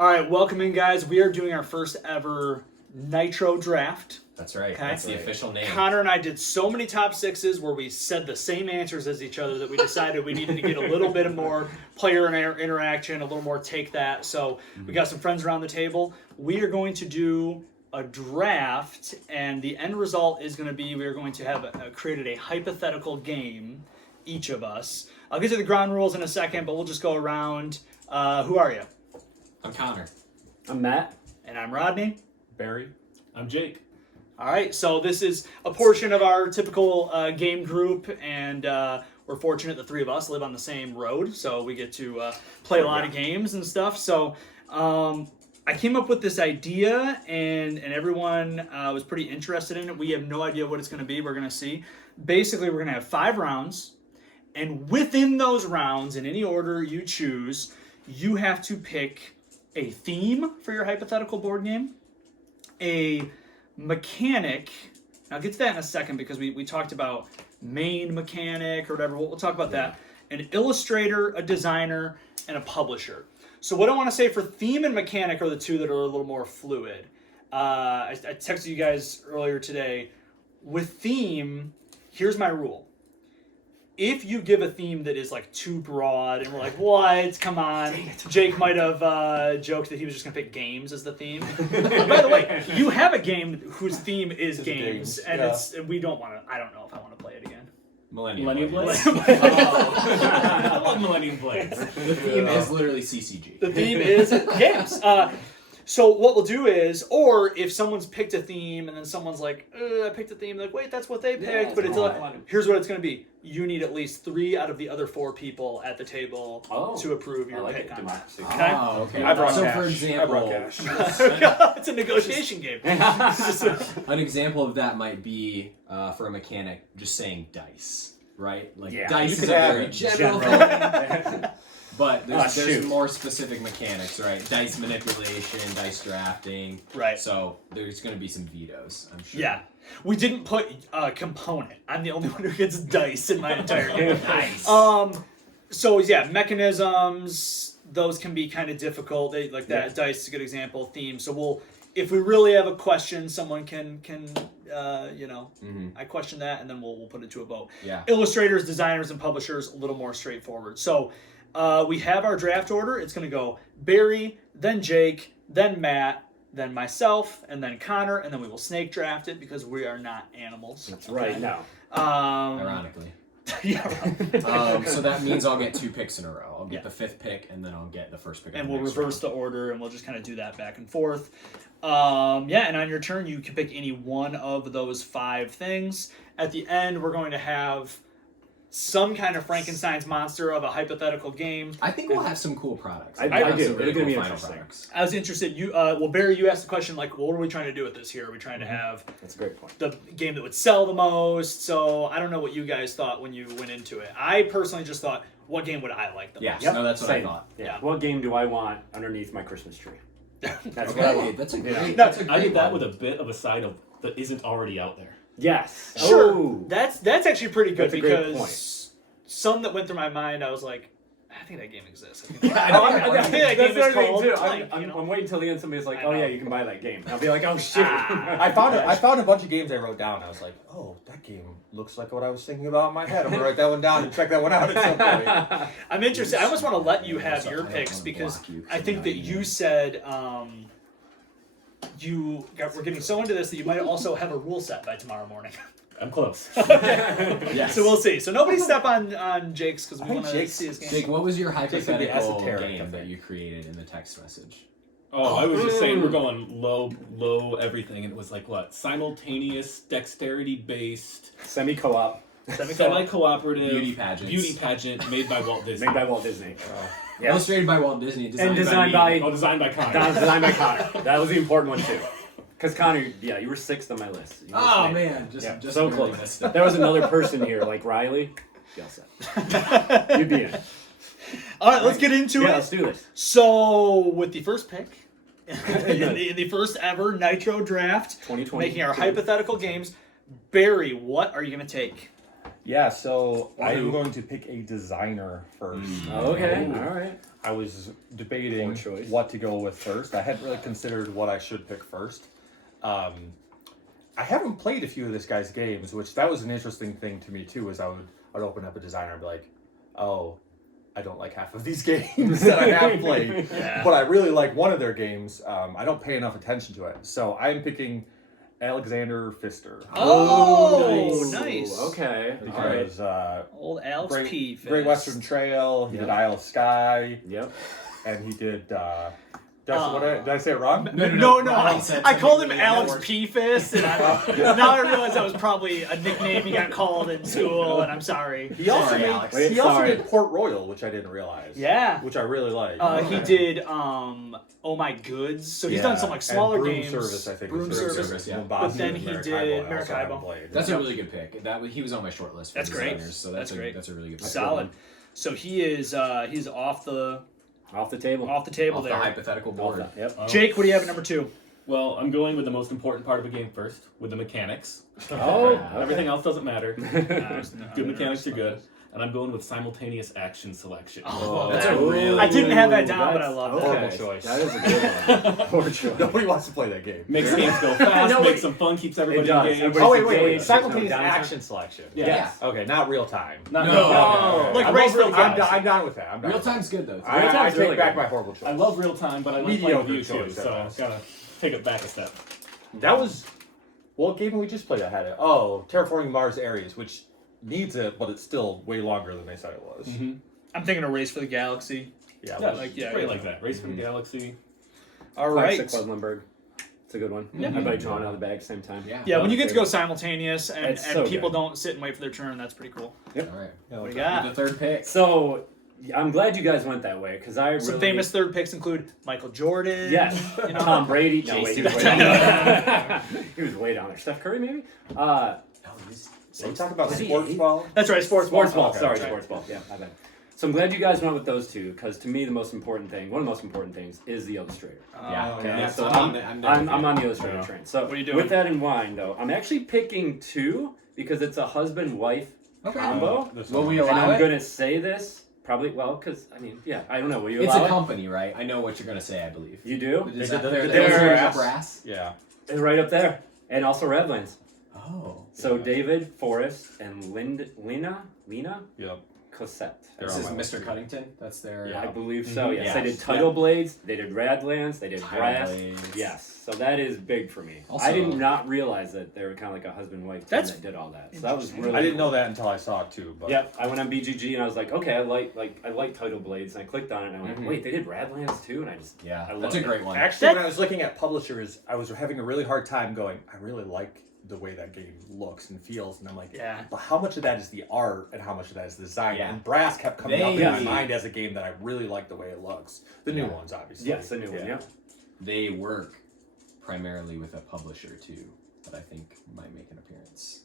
All right, welcome in, guys. We are doing our first ever Nitro Draft. That's right. Okay. That's the official name. Connor and I did so many top sixes where we said the same answers as each other that we decided we needed to get a little bit of more player interaction, a little more take that. So we got some friends around the table. We are going to do a draft, and the end result is going to be we are going to have created a hypothetical game, each of us. I'll get to the ground rules in a second, but we'll just go around. Who are you? I'm Connor. I'm Matt. And I'm Rodney. Barry. I'm Jake. All right, so this is a portion of our typical game group, and we're fortunate the three of us live on the same road, so we get to play a lot of games and stuff. So I came up with this idea, and everyone was pretty interested in it. We have no idea what it's going to be. We're going to see. Basically, we're going to have 5 rounds, and within those rounds, in any order you choose, you have to pick a theme for your hypothetical board game, a mechanic. I'll get to that in a second because we talked about main mechanic or whatever. We'll talk about that. An illustrator, a designer, and a publisher. So what I want to say for theme and mechanic are the two that are a little more fluid. I texted you guys earlier today. With theme, here's my rule. If you give a theme that is like too broad and we're like, what? Come on. Jake might have joked that he was just going to pick games as the theme. By the way, you have a game whose theme is games, and and we don't want to, I don't know if I want to play it again. Millennium Blades. I love Millennium Blades. The theme is literally CCG. The theme is games. So what we'll do is, or if someone's picked a theme and then someone's like, I picked a theme, like, wait, that's what they picked, but it's here's what it's going to be. You need at least 3 out of the other 4 people at the table to approve your pick on that. Okay? Oh, okay. I brought so cash. for example, It's a negotiation game. an example of that might be for a mechanic just saying dice, right? Like dice is a very general thing. But there's more specific mechanics, right? Dice manipulation, dice drafting. Right. So there's going to be some vetoes, I'm sure. Yeah. We didn't put a component. I'm the only one who gets dice in my entire game. Nice. So yeah, mechanisms, those can be kind of difficult. They like that dice is a good example. Theme. So if we really have a question, someone can I question that, and then we'll put it to a vote. Yeah. Illustrators, designers, and publishers, a little more straightforward. So we have our draft order. It's going to go Barry, then Jake, then Matt, then myself, and then Connor, and then we will snake draft it because we are not animals. That's right. No. Ironically. Yeah. Right. So that means I'll get 2 picks in a row. I'll get the 5th pick, and then I'll get the first pick. And we'll reverse the order, and we'll just kind of do that back and forth. And on your turn, you can pick any one of those 5 things. At the end, we're going to have some kind of Frankenstein's monster of a hypothetical game. I think we'll have some cool products. I do. Some really It's gonna be cool final interesting. products. I was interested. Barry, you asked the question like, what are we trying to do with this here? Are we trying to have That's a great point. the game that would sell the most? So I don't know what you guys thought when you went into it. I personally just thought, what game would I like the Yeah, most? no, that's what I Same. thought. Yeah. What game do I want underneath my Christmas tree? That's what I Okay, want. that's a Yeah. great. No, That's a I great did that one. with a bit of a side of that isn't already out there. Yes. Sure. Oh. That's actually pretty good That's a great because some that went through my mind, I was like, I think that game exists. I think That's that game is the other thing called too. Blank, I'm waiting till the end. Somebody's like, I "Oh know. yeah, you can buy that game." I'll be like, "Oh shit!" I found a bunch of games I wrote down. I was like, oh, that game looks like what I was thinking about in my head. I'm gonna write that one down and check that one out at some point. I'm interested. I almost want to let you have your picks because I think that you said we're getting so into this that you might also have a rule set by tomorrow morning. I'm close. Yes. So we'll see. So nobody step on Jake's because we want to Jake's- see his game. Jake, what was your Jake's gonna be hypothetical esoteric, I game think. that you created in the text message? Oh, I was just saying we're going low everything, and it was like what? Simultaneous, dexterity-based, Semi-co-op, semi-cooperative Beauty pageants. beauty pageant made by Walt Disney. made by Walt Disney. Yeah. Illustrated by Walt Disney, And designed designed by me. by- Oh, designed by Connor. Designed by Connor. That was the important one too. Because Connor, you were 6th on my list. You Oh just made it. man, just so barely close. missed it. There was another person here, like Riley. You all set. You'd be in. All right, let's get into Yeah, it. let's do this. So with the first pick, in the first ever Nitro Draft, 2020. making our hypothetical games, Barry, what are you going to take? Yeah, so I am Who? going to pick a designer first. Okay, all right. I was debating Poor choice. what to go with first. I hadn't really considered what I should pick first. I haven't played a few of this guy's games, which that was an interesting thing to me too. Is I'd open up a designer and be like, oh, I don't like half of these games that I have played, but I really like one of their games. I don't pay enough attention to it, so I'm picking Alexander Pfister. Oh, nice. Okay. All right. Because Old Alex P. Great Western Trail, he did Isle of Skye, Yep. and he did. Did I say it wrong? No. said I called him something Alex that P. Fist, and now I realize that was probably a nickname he got called in school, and I'm sorry. He also Sorry, did, Alex. Wait, he also sorry. did Port Royal, which I didn't realize. Yeah. Which I really like. He did Oh My Goods, so he's done some like smaller and Broom games. Service, I think. Broom was Service. Service, yeah. But then he did Maracaibo. That's a really good pick. He was on my short list for That's great. designers, so That's great. That's a really good pick. Solid. So he is he's off the Off the table. table Off the there. hypothetical board. Yep. Jake, what do you have at number 2? Well, I'm going with the most important part of a game first, with the mechanics. Oh, Everything else doesn't matter. Good mechanics are good. And I'm going with simultaneous action selection. That's a really I didn't have that Ooh, down, but I that's- love okay. that. Horrible choice. That is a good one. Poor choice. Nobody wants to play that game. Makes games go fast, No, makes wait. them fun, keeps everybody It does. engaged. Everybody- Oh wait. There's Simultaneous no downtime? action selection. Yeah. Okay, not real time. Not No. no. Like I'm race over- for the I'm, guys. I'm down with that. I'm down Real with that. time's good though. I time's take really back good. my horrible choice. I love real time, but I like Mediocre point of view too, choice, so at gotta take it back a step. That was what game we just played that had it. Oh, Terraforming Mars Areas, which needs it, but it's still way longer than they said it was. Mm-hmm. I'm thinking a Race for the Galaxy. Yeah, Yeah, like, great like that. Race for the Galaxy. All right. Classic Quedlinburg. It's a good one. Everybody drawing out of the bag at the same time. Yeah, when you get to go simultaneous and It's so people good. don't sit and wait for their turn, that's pretty cool. All right. What do you The got? third pick. So, I'm glad you guys went that way because I really Some famous third picks include Michael Jordan. Yes, You know, Tom Brady. No, wait, he was way down there. He was way down there. Steph Curry, maybe. Are we talking about sports ball? That's right, sports Sports ball. ball. Sorry, That's right. sports ball. Yeah, my bad. So I'm glad you guys went with those two because to me the most important thing, one of the most important things, is the illustrator. Yeah. Okay, Yeah, so I'm I'm on the illustrator Yeah. train. So What are you doing? with that in mind, though, I'm actually picking 2 because it's a husband-wife combo. Will we And allow I'm it? gonna say this probably because I mean, yeah, I don't know. Will you It's allow a it? company, right? I know what you're gonna say. I believe. You do? Is They that did their the- their brass. brass? Yeah. It's right up there, and also Redlands. Oh. So David Forrest and Lena Yep. Cosette. They're This on is my list, Mr. too. Cuddington. That's their. I believe so. Yes, Yeah. they did Tidal Blades. They did Radlands. They did Tidal Brass. Blades. Yes, so that is big for me. Also- I did not realize that they were kind of like a husband-wife team That's that did all that. So that was really. I didn't know cool. that until I saw it too. But Yep, I went on BGG and I was like, okay, I like Tidal Blades, and I clicked on it and I went, wait, they did Radlands too, and I just Yeah, I that's love a great one. actually, when I was looking at publishers, I was having a really hard time going. I really like the way that game looks and feels, and I'm like, Yeah. But how much of that is the art and how much of that is the design? Yeah. And Brass kept coming up in They- my mind as a game that I really like the way it looks. The new ones, obviously. yes, the new one, yeah. They work primarily with a publisher too, that I think might make an appearance.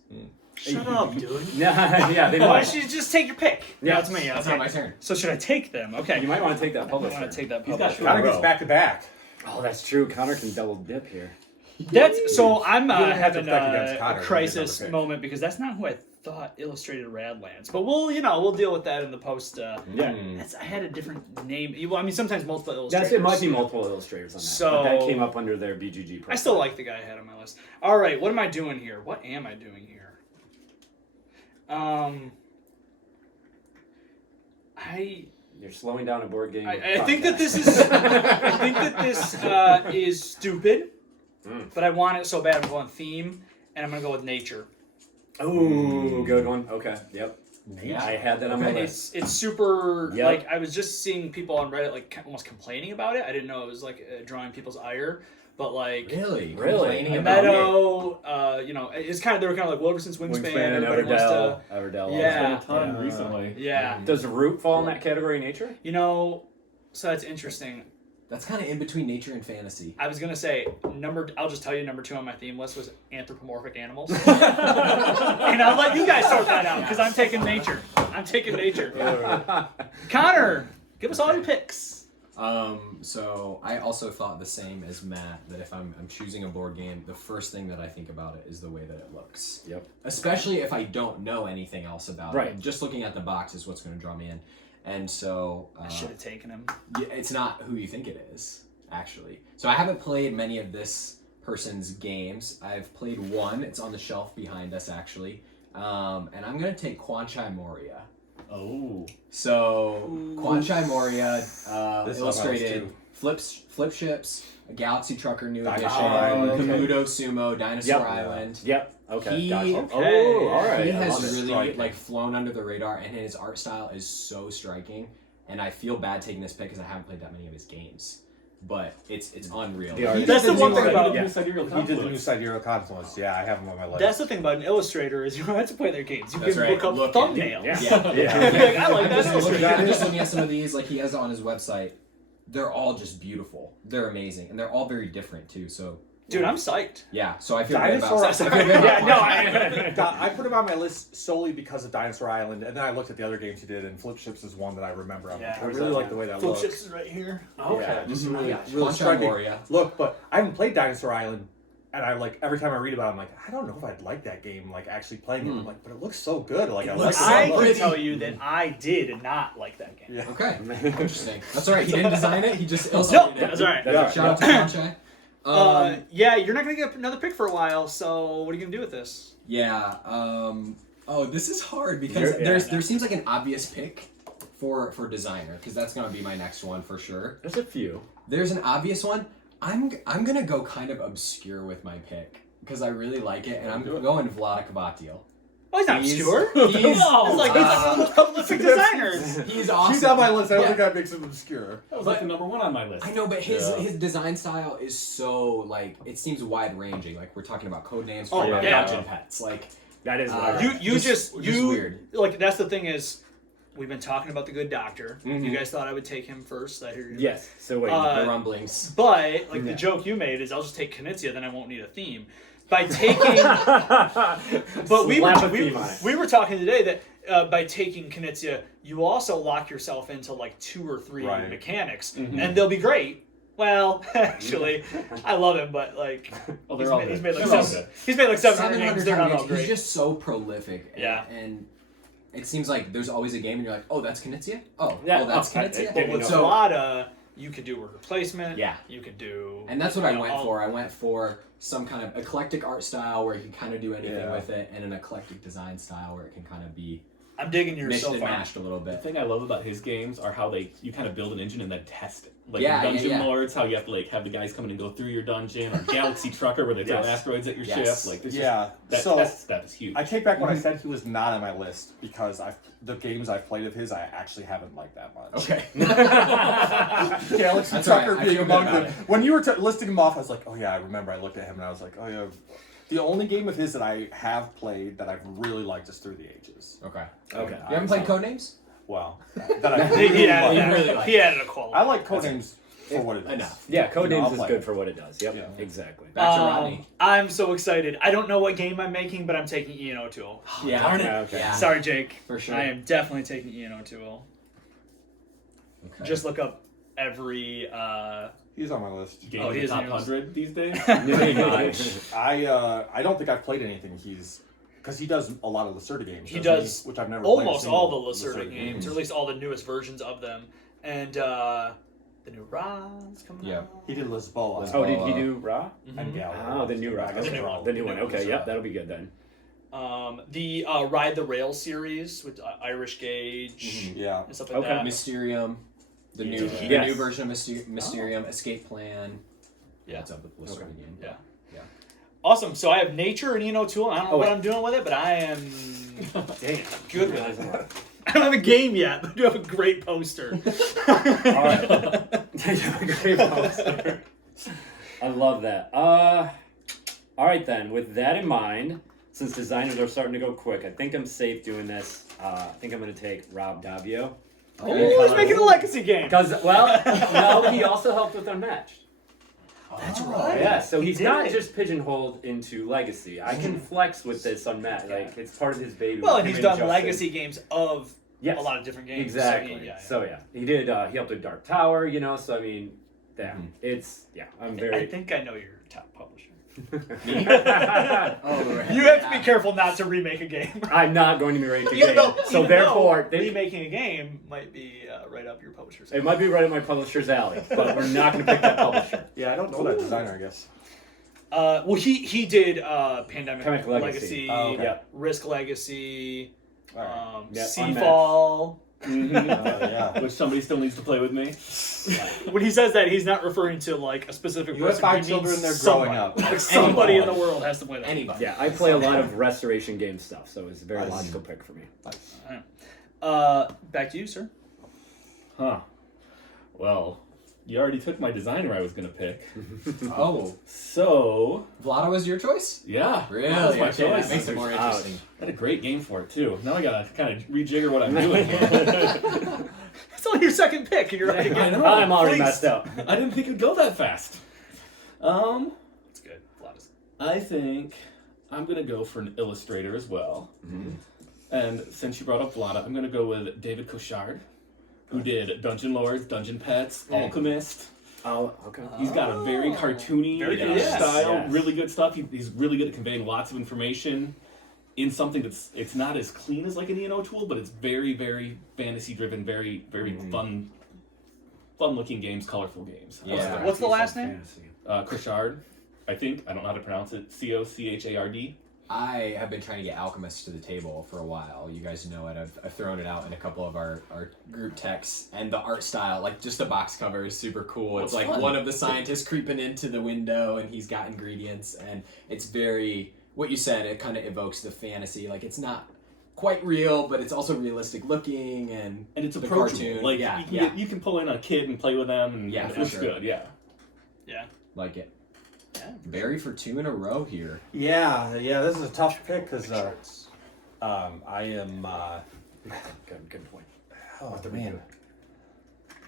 Shut up, dude. Yeah, they Why might. don't you just take your pick? Yeah, That's me. That's Okay. not my turn. So should I take them? Okay. You might want to take that I publisher. want to take that He's got publisher. Connor Row. gets back to back. Oh, that's true. Connor can double dip here. That's so I'm You don't have to having pick against Connor a when you crisis get another pick. moment because that's not who I thought illustrated Radlands. But we'll deal with that in the post. Yeah. I had a different name. Well, I mean, sometimes multiple illustrators. It might be multiple illustrators on that. So- but that came up under their BGG. I still like the guy I had on my list. All right, what am I doing here? What am I doing here? You're slowing down a board game. I think that this is I think that this is stupid, but I want it so bad. I'm going theme, and I'm gonna go with nature. Oh, good one. Okay. Yep. Yeah. I had that on my Okay. list. It's super Yep. like I was just seeing people on Reddit like almost complaining about it. I didn't know it was like drawing people's ire, but like Really? Really? Complaining about it? Meadow, it's kind of they were kind of like Wolverson's Wingspan. and Everybody wants to, Everdell. Yeah. Spent a ton recently. yeah. Does root fall in that category, nature? So that's interesting. That's kind of in between nature and fantasy. I was gonna say I'll just tell you number 2 on my theme list was anthropomorphic animals, and I'll let you guys sort that out because I'm taking nature. Connor, give us all your picks. So I also thought the same as Matt, that if I'm choosing a board game, the first thing that I think about it is the way that it looks. Yep. Especially if I don't know anything else about Right. it. Just looking at the box is what's going to draw me in. And so I should have taken him. it's not who you think it is, actually. So I haven't played many of this person's games. I've played one. It's on the shelf behind us, actually. And I'm going to take Kwanchai Moria. Oh. So Kwanchai Moria This illustrated flip ships, a Galaxy Trucker new edition, Island. Komodo Sumo, Dinosaur Yep. Island. Yep. Okay. He- Gotcha. Okay. Oh, all right. He I has love it. really Striking. like flown under the radar, and his art style is so striking. And I feel bad taking this pick because I haven't played that many of his games, but it's unreal. The art- That's the one thing about- He did the new Sidereal Confluence. Yeah, I have him on my list. That's the thing about an illustrator is you don't have to play their games. You That's can right. look up Look at- thumbnails. Yeah. Yeah. Yeah. Be like, I like that I'm illustrator. just looking at some of these, like he has on his website. They're all just beautiful. They're amazing, and they're all very different too. So Dude, I'm psyched. yeah, so I feel good Dinosaur about. I feel Island. good about Yeah, no, I put him on my list solely because of Dinosaur Island, and then I looked at the other games he did, and Flip Ships is one that I remember. I Yeah. really like the way that Flip looks. Chips is right here. Okay. Yeah, just really, Yeah, really Kwanchai striking. Moria. Look, but I haven't played Dinosaur Island, and I like every time I read about it, I'm like, I don't know if I'd like that game. Like actually playing it, I'm like, but it looks so good. Like It I looks like so it. I so can much. tell you that I did not like that game. Yeah. Okay, interesting. That's all right. He didn't design it. He just No, illustrated it. that's all right. Yeah. Shout out to Kwanchai. Yeah, you're not gonna get another pick for a while. So what are you gonna do with this? Yeah. Oh, this is hard because You're- yeah, there seems like an obvious pick for designer because that's gonna be my next one for sure. There's a few. There's an obvious one. I'm gonna go kind of obscure with my pick because I really like it, and I'm going Vlada Kavatio. Oh, he's not He's- obscure. he's- It's like he's one of the most prolific designers. He's awesome. He's on my list. I don't Yeah. think that makes him obscure. That was like the number one on my list. I know, but his Yeah. his design style is so like it seems wide ranging. Like we're talking about code names Oh, for yeah. dungeon pets. Like That is Uh, wild. You just weird. like that's the thing is we've been talking about the Good Doctor. Mhm. You guys thought I would take him first. I hear you. Yes. So wait. the rumblings. But like the Yeah. joke you made is I'll just take Knizia, then I won't need a theme. By taking, but we Slap a were theme on it. we were talking today that by taking Knizia, you also lock yourself into like 2 or 3 Right. mechanics, Mhm. and they'll be great. Well, actually, I love him, but like Oh, he's they're all made, good. he's made like They're all 700 good. he's made like 700 games. They're not all He's great. just so prolific. Yeah. And it seems like there's always a game and you're like, oh, that's Knizia? Oh, Yeah, oh, that's oh, Knizia? I- But with So, Vlada, you could do a replacement. Yeah. You could do. and that's what I you know, went all- for. I went for some kind of eclectic art style where you can kind of do anything Yeah. with it, and an eclectic design style where it can kind of be I'm digging yours mixed so and far. mashed a little The bit. thing I love about his games are how you kind of build an engine and then test it. Like Yeah, in Dungeon yeah, yeah. Lords, how you have to like have the guys come in and go through your dungeon, or Galaxy Trucker where they throw Yes. asteroids at your Yes. ship. Like there's Yeah. just, that So test step is huge. I take back what I said. He was not on my list because the games I've played of his, I actually haven't liked that much. Okay. Galaxy That's all right. Trucker I being feel good among about them. it. When you were listing them off, I was like, oh yeah, I remember. I looked at him and I was like, oh yeah. The only game of his that I have played that I've really liked is Through the Ages. Okay. Okay. You haven't played Codenames? Well, that I He, really added, like. You really like he added a quality. I like Codenames for what it is. Enough. Yeah, You know, I'll Codenames is play good it. for what it does. Yep. Yeah. Exactly. Back to Rodney. I'm so excited. I don't know what game I'm making, but I'm taking Ian O'Toole. Yeah. Darn it. Yeah, okay. Yeah. Sorry, Jake. For sure. I am definitely taking Ian O'Toole. Okay. Just look up every. He's on my list. Game Oh, in he the is top in yours. 100 these days. I don't think I've played anything he's because he does a lot of Lacerda games. He doesn't does which I've never almost played a all single the Lacerda games, or at least all the newest versions of them, and the new Ra's coming Yeah. out. He did Lisboa. Oh, did he do Raw? And Gala. Oh, the new Raw. The new one. The new one. Okay. Yep. That'll be good then. The Ride the Rail series with Irish Gauge Yeah. and stuff like Okay. that. Mysterium. The new Yeah. the Yes. new version of Mysterium, Escape Plan. Yeah. What's up with Lacerda Okay. game? Yeah. Yeah. Awesome. So I have Nature and Ian O'Toole. And I don't know Oh, what wait. I'm doing with it, but I am Dang. good with it. I don't have a game yet, but I do have a great poster. All right. Great poster. I love that. All right then. With that in mind, since designers are starting to go quick, I think I'm safe doing this. I think I'm going to take Rob Davio. Oh, he's making a legacy game. Because, well, no, he also helped with Unmatched. That's right. Yeah, so He he's did not it. just pigeonholed into Legacy. I can flex with this Unmatched. Like, it's part of his baby. Well, with and him he's done Justin. legacy games of Yes. a lot of different games. Exactly. So, yeah. He did. He helped with Dark Tower. So I mean, it's I'm very. I think I know your top publisher. Oh, You have to be careful not to remake a game. I'm not going to be ready to Even game. though, So even therefore, though remaking a game might be right up your publisher's. it might be right at my publisher's alley, but we're not going to pick that publisher. Yeah, I don't know that designer, I guess. Well, he did Pandemic Legacy. Oh, okay. Yep. Risk Legacy, All right. Yep, Seafall. Yeah. Which somebody still needs to play with me. When he says that, he's not referring to like a specific You have person. 5 He children, means they're somebody. growing up. Like somebody in the Anybody. world has to play that. Anybody. Yeah, I play a lot of restoration game stuff, so it's a very Nice. logical pick for me. Back to you, sir. Huh. Well, you already took my designer I was going to pick. Oh, So, Vlada was your choice? yeah. Really? That was my Okay, that choice. makes it more Ouch. interesting. I had a great game for it, too. Now I got to kind of rejigger what I'm doing here. It's only your second pick, and you're already I getting. know. I'm already Please. messed up. I didn't think it'd go that fast. That's good. Flatus. I think I'm going to go for an illustrator as well. And since you brought up Vlada, I'm going to go with David Cochard, who did Dungeon Lords, Dungeon Pets, Alchemist. Oh, okay. He's got a very cartoony Very good. Yes. style, Yes. really good stuff. He's really good at conveying lots of information in something it's not as clean as like an E&O tool, but it's very, very fantasy driven, very, very fun looking games, colorful games. Yeah. What's the last name? Cochard, I think. I don't know how to pronounce it. Cochard. I have been trying to get Alchemist to the table for a while. You guys know it. I've thrown it out in a couple of our group texts. And the art style, like just the box cover is super cool. It's like fun. one of the scientists creeping into the window and he's got ingredients. And it's very, what you said, it kind of evokes the fantasy. Like it's not quite real, but it's also realistic looking. And it's the approachable. cartoon. Like Yeah, you can pull in a kid and play with them, and Yeah, it for looks sure. good. Yeah. Yeah. like it. Yeah. Barry for 2 in a row here. Yeah, this is a tough pick because I am. Good point. Oh man,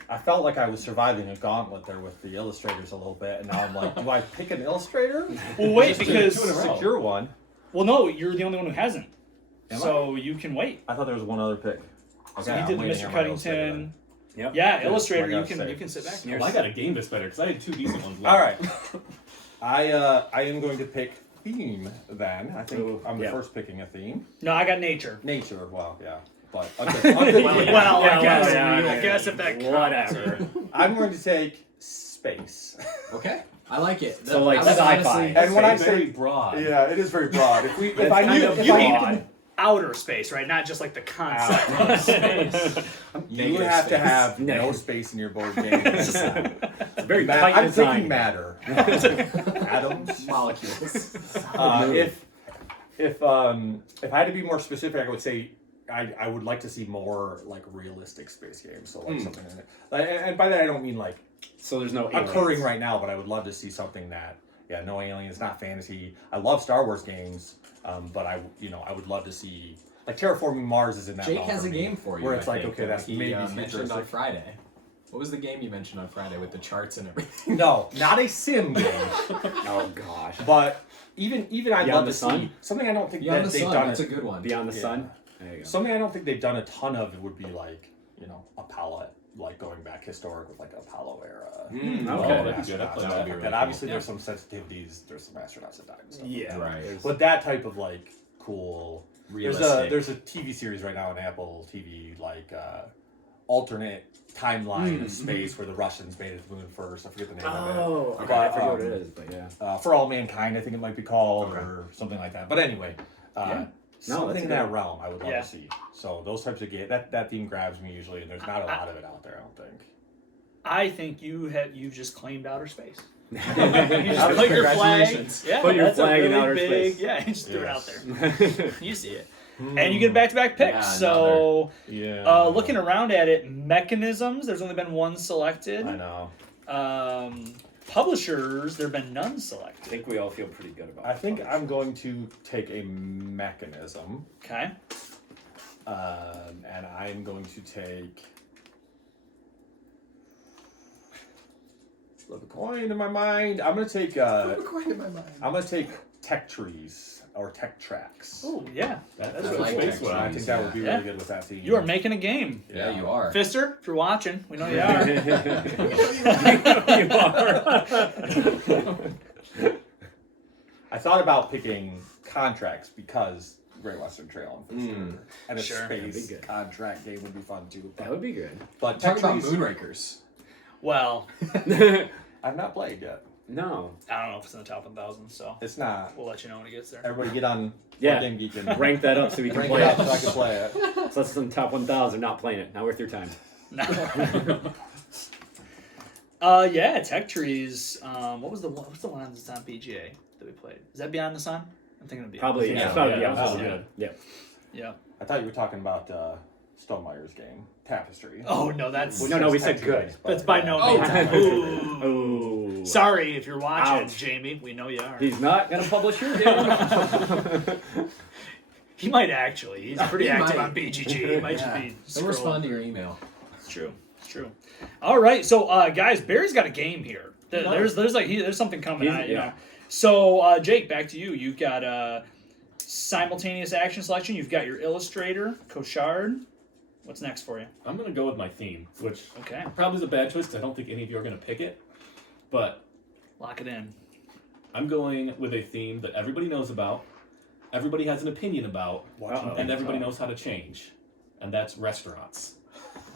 I felt like I was surviving a gauntlet there with the illustrators a little bit, and now I'm like, do I pick an illustrator? Well, wait, Just to because secure one. well, no, you're the only one who hasn't. Am So you can wait. I thought there was one other pick. So Okay, he I'm did the waiting Mr. on my illustrator Cuddington. Yep. Yeah, Good. illustrator. I You gotta can say. you can sit back. You're Well, I got a game that's better because I had 2 decent ones left. All right, I am going to pick theme then. I think Ooh, I'm the yeah. first picking a theme. No, I got nature. Nature, well, yeah, but unfit- Well, I guess. yeah, I guess if that counts. Whatever. I'm going to take space. Okay, I like it. So, like, That was sci-fi. honestly- And when I very say broad. yeah, it is very broad. If we, if I kind knew, of if I broad. need Outer space, right? Not just like the concept of space. you Negative have to space. have no Negative. space in your board game. It's very tight I'm design. thinking matter, atoms, molecules. If I had to be more specific, I would say I would like to see more like realistic space games. So like something in it, and by that I don't mean like So there's no occurring aliens. right now, but I would love to see something that no aliens, not fantasy. I love Star Wars games, but I would love to see like Terraforming Mars is in that. Jake realm has for a me, game for you. where it's I like think, okay, that's he, maybe mentioned on futuristic. Friday. What was the game you mentioned on Friday with the charts and everything? No, not a sim game, Oh gosh. but even I'd Beyond love the to Sun? see something I don't think Beyond that the they've Sun, done. that's a good one. Beyond the Yeah. Sun. There you go. Something I don't think they've done a ton of. It would be like a palette, like going back historic with like Apollo era. Okay. that'd be good. I'd Astronauts play and that. stuff like really that. cool. Obviously, Yeah. there's some sensitivities. There's some astronauts that died and stuff. Yeah. Right. There's- But that type of like cool. Realistic. There's a TV series right now on Apple TV like alternate timeline of space where the Russians made it to the moon first. I forget the name of it. Oh, okay. But, I forget what it is, but yeah. For All Mankind, I think it might be called, or something like that. But anyway, No, something that's in a that good- realm I would love Yeah. to see. So those types of games, that theme grabs me usually, and there's not a lot of it out there, I don't think. I think you just claimed outer space. You just Outer put your flag. congratulations. Yeah, Put your that's a flag in really outer big, space. Yeah, you just threw it out Yes. there. You see it. And you get back-to-back picks. Yeah, So, Yeah. looking around at it, mechanisms, there's only been one selected. I know. Publishers, there have been none I selected. think we all feel pretty good about I it. think I'm going to take a mechanism, Okay. and I'm going to take. Flip a coin in my mind. I'm gonna take. I'm gonna take tech trees or tech tracks. Oh yeah, That's I what like space tech was. I think that would be Yeah. really good with that theme. you are making a game. Yeah, you are. Fister, if you're watching, we know you are. You are. I thought about picking contracts because Great Western Trail and Fister. And a Sure. That'd be space good. contract game would be fun too. That would be good. But Talk tech about trees, Moonrakers. Well, I've not played yet. No. I don't know if it's in the top 1,000, so It's not. we'll let you know when it gets there. Everybody get on Yeah. Game Geek and Rank that up so we can rank play it up it. so I can play it. So that's in top 1,000. Not playing it. Not worth your time. Yeah, Tech Trees. What's the one that's on BGA that we played? Is that Beyond the Sun? I'm thinking of Beyond. Probably. Yeah, It's probably yeah, yeah, that was yeah. good. Yeah. Yeah. I thought you were talking about Stonemeyer's game, Tapestry. Oh no, that's No, no, we That's said tech good. trees, but- that's by no Oh, means. damn. Ooh. Oh. Sorry if you're watching, Ouch. Jamie. We know you are. He's not gonna publish your game. He might actually. He's pretty He active might. on BGG. He might just be. They'll scrolling. respond to your email. It's true. It's true. All right, so guys, Barry's got a game here. There's something coming. He's- You yeah. know. So Jake, back to you. You've got simultaneous action selection. You've got your illustrator, Cochard. What's next for you? I'm gonna go with my theme, which Okay, probably is a bad choice because I don't think any of you are gonna pick it. But lock it in. I'm going with a theme that everybody knows about, everybody has an opinion about, Uh-oh. and everybody knows how to change, and that's restaurants.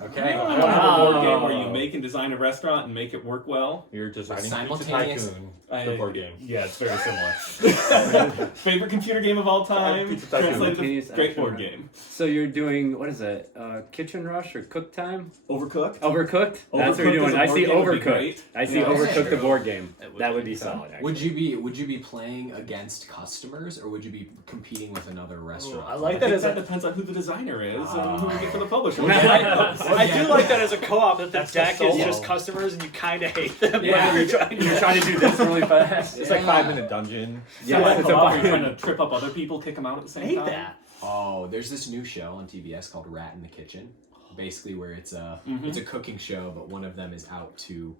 Okay. I want to have a board game where Wow. you make and design a restaurant and make it work well. You're designing Simultaneous- Pizza Tycoon, the board game. Yeah, it's very similar. Favorite computer game of all time. Pizza Tycoon. Translated to Simultaneous great action. board game. So you're doing what is it? Kitchen Rush or Cook Time? Overcooked. Overcooked? That's what you're Overcooked doing. as a I board see game would be Overcooked. great. I see Yeah, that's Overcooked the true. board game. It would That would be. be solid. Actually. Would you be playing against customers or would you be competing with another restaurant? I like I that think as that a. depends on who the designer is and who we get for the publisher. I do like that as a co-op. That the That's deck the is solo. just customers, and you kind of hate them. Yeah, You're trying to. You're trying to do this really fast. It's like 5-minute dungeon. Yeah, Yeah, like it's a a lot where fun- you're trying to trip up other people, kick them out at the I same hate time. that. Oh, there's this new show on TBS called Rat in the Kitchen. Basically, where it's a cooking show, but one of them is out to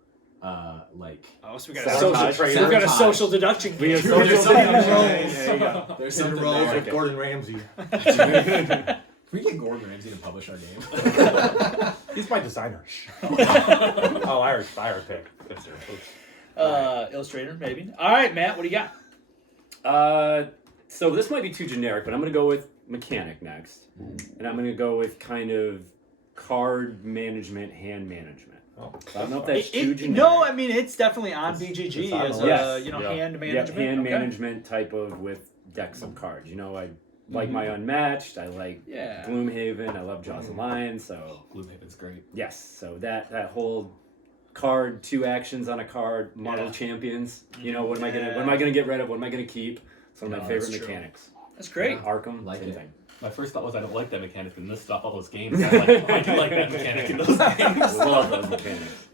like Oh, so we got a Sabotage. social. So we got a Sabotage. social deduction. We have game. social deduction. There you go. there's Hidden something roles there. with Gordon Ramsay. Can we get Gordon Ramsay to publish our game? He's my designer. Oh, Irish pick. Illustrator, maybe. All right, Matt, what do you got? So this might be too generic, but I'm gonna go with mechanic next, and I'm gonna go with kind of card management, hand management. Oh. I don't know if that's too generic. No, I mean it's definitely on BGG it's on as the list. a Yeah. hand Yep, management. hand okay. management type of with decks of cards. You know, I like my Unmatched. I like Yeah. Gloomhaven. I love Jaws of Lion. So Gloomhaven's great. yes, so that whole card, 2 actions on a card, model Yeah. champions. You know, what am I gonna get rid of? What am I gonna keep? It's one of my No, favorite that's true. mechanics. That's great. Arkham, Like same it. thing. My first thought was I don't like that mechanic, and this stuff, all those games. I'm like, I do like that mechanic in those games. Love those mechanics.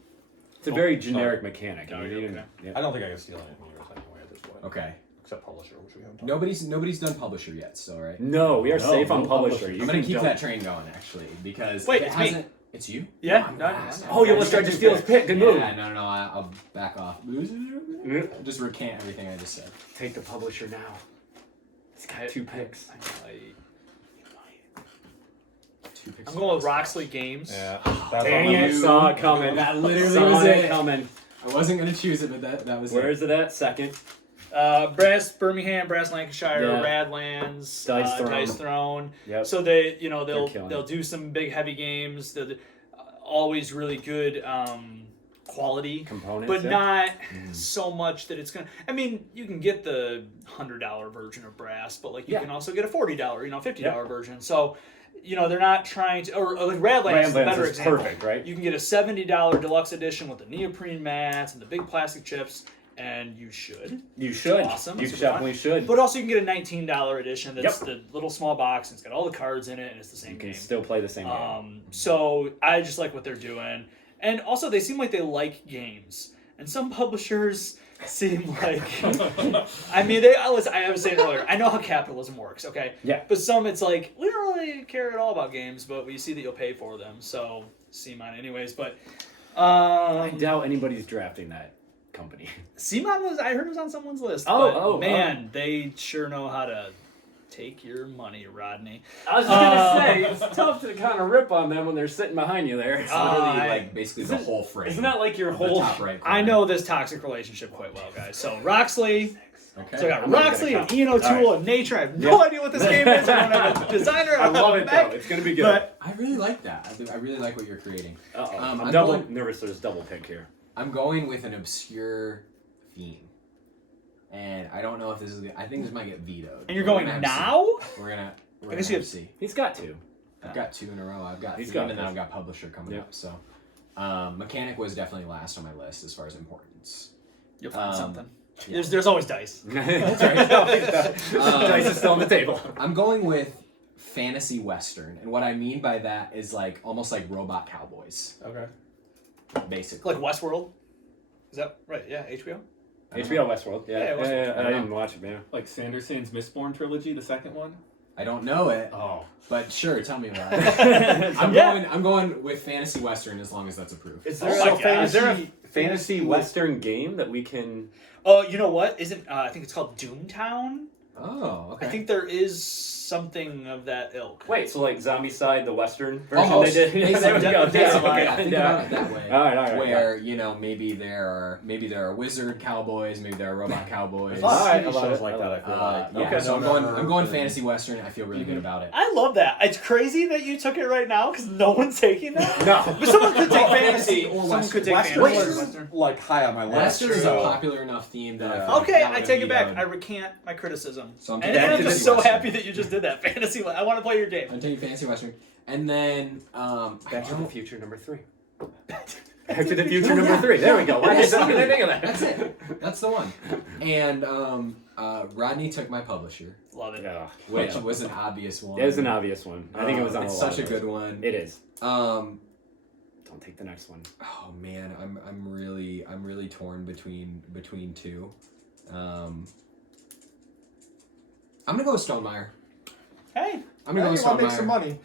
It's a very generic mechanic. Oh, You you're even- okay. yeah. I don't think I can steal anything yours anyway at this point. Okay. Except publisher, which we haven't talked Nobody's done publisher yet, so right. No, we are No, safe on no publisher. publisher. You I'm gonna can keep jump- that train going actually because Wait, if it it's me. hasn't. It's you. Yeah, I'm no, last. no, Oh, you almost tried to steal his pick. Good move. Yeah, no, I'll back off. Just recant everything I just said. Take the publisher now. He's got 2 picks. Two picks. I'm going with Roxley Games. Yeah. That's Dang on it! my- Saw it coming. That literally Saw was it it. coming. I wasn't gonna choose it, but that was Where it. is it at? Second. Brass Birmingham, Brass Lancashire, Yeah. Radlands, Dice Throne. Dice Throne. Yep. So they'll They're killing they'll it. do some big heavy games. They're always really good quality, Components. but yeah. not so much that it's gonna. I mean, you can get the $100 version of Brass, but like you Yeah. can also get a $40, $50 Yep. version. So. They're not trying to, or like Radlands is the Radlands better is example. perfect, right? You can get a $70 deluxe edition with the neoprene mats and the big plastic chips, and you should. You should. Awesome. You Super definitely should. But also, you can get a $19 edition that's Yep. the little small box, and it's got all the cards in it, and it's the same You can game. still play the same game. So I just like what they're doing, and also they seem like they like games. And some publishers seem like, I mean, listen, I was saying earlier, I know how capitalism works, okay? Yeah. But some, it's like we don't really care at all about games, but we see that you'll pay for them, so see mine anyways. But I doubt anybody's drafting that. company. Simon I heard was on someone's list. Man, they sure know how to take your money, Rodney. I was just gonna say, it's tough to kind of rip on them when they're sitting behind you there. It's literally like basically the whole frame. Isn't that like your the whole... top right corner. I know this toxic relationship quite well, guys. So Roxley. Okay. So I got I'm not Roxley gonna and count. Ian O'Toole and Nature. I have no idea what this game is. I don't have a designer. I love it, mech, though. It's gonna be good. But I really like that. I really like what you're creating. Uh-oh. I'm I'm double going- nervous there's double pick here. I'm going with an obscure theme. And I don't know if this is. I think this might get vetoed. and you're We're going gonna have to now? see. We're gonna I guess have you to have- see. He's got to. I've got 2 in a row. I've got He's theme got and then this. I've got publisher coming Yeah. up. So, mechanic was definitely last on my list as far as importance. You'll find something. yeah. There's always dice. Dice is still on the table. I'm going with fantasy western, and what I mean by that is like almost like robot cowboys, Okay. basically. Like Westworld. Is that right? Yeah, HBO. HBO Westworld. Yeah, Yeah, Westworld. I didn't watch it, man. Like Sanderson's Mistborn trilogy, the second one. I don't know it, Oh, but sure, tell me about it. I'm going with fantasy western as long as that's approved. Is Oh there, my like, God. is there a fantasy Western game that we can... Oh, you know what? Isn't I think it's called Doomtown. Oh, okay. I think there is something of that ilk. Wait, so like Zombicide, the Western version Almost. they did? Basically, There we go. basically, Okay. yeah, think about it that way. All right. Where maybe there are wizard cowboys, maybe there are robot cowboys. There's a lot of Alright, TV I love shows it, like I that. love I feel Yeah, like. so I'm going and- fantasy western. I feel really good about it. I love that. It's crazy that you took it right now because no one's taking that. No. But someone could take Oh, fantasy. or Someone Western. could take Western fantasy. is Western. like high on my list. Western is a so- popular enough theme that I Yeah. feel like Okay, that I would take be it back. vetoed. I recant my criticism. So I'm And taking I'm fantasy just so western. happy that you just did that. Fantasy. I want to play your game. I'm taking fantasy western, and then Back to the Future number 3. Back to the Future number 3. There we go. Why did I think of that? that's it. That's the one. And Rodney took my publisher, Love it. Yeah. which was an obvious one. It was an obvious one. I think it was on It's a lot such a of good those. one. It is. Um, Don't take the next one. oh man, I'm really torn between 2. I'm gonna go with Stonemeyer. Hey. I'm gonna go with you want to make Stonemeyer. some money?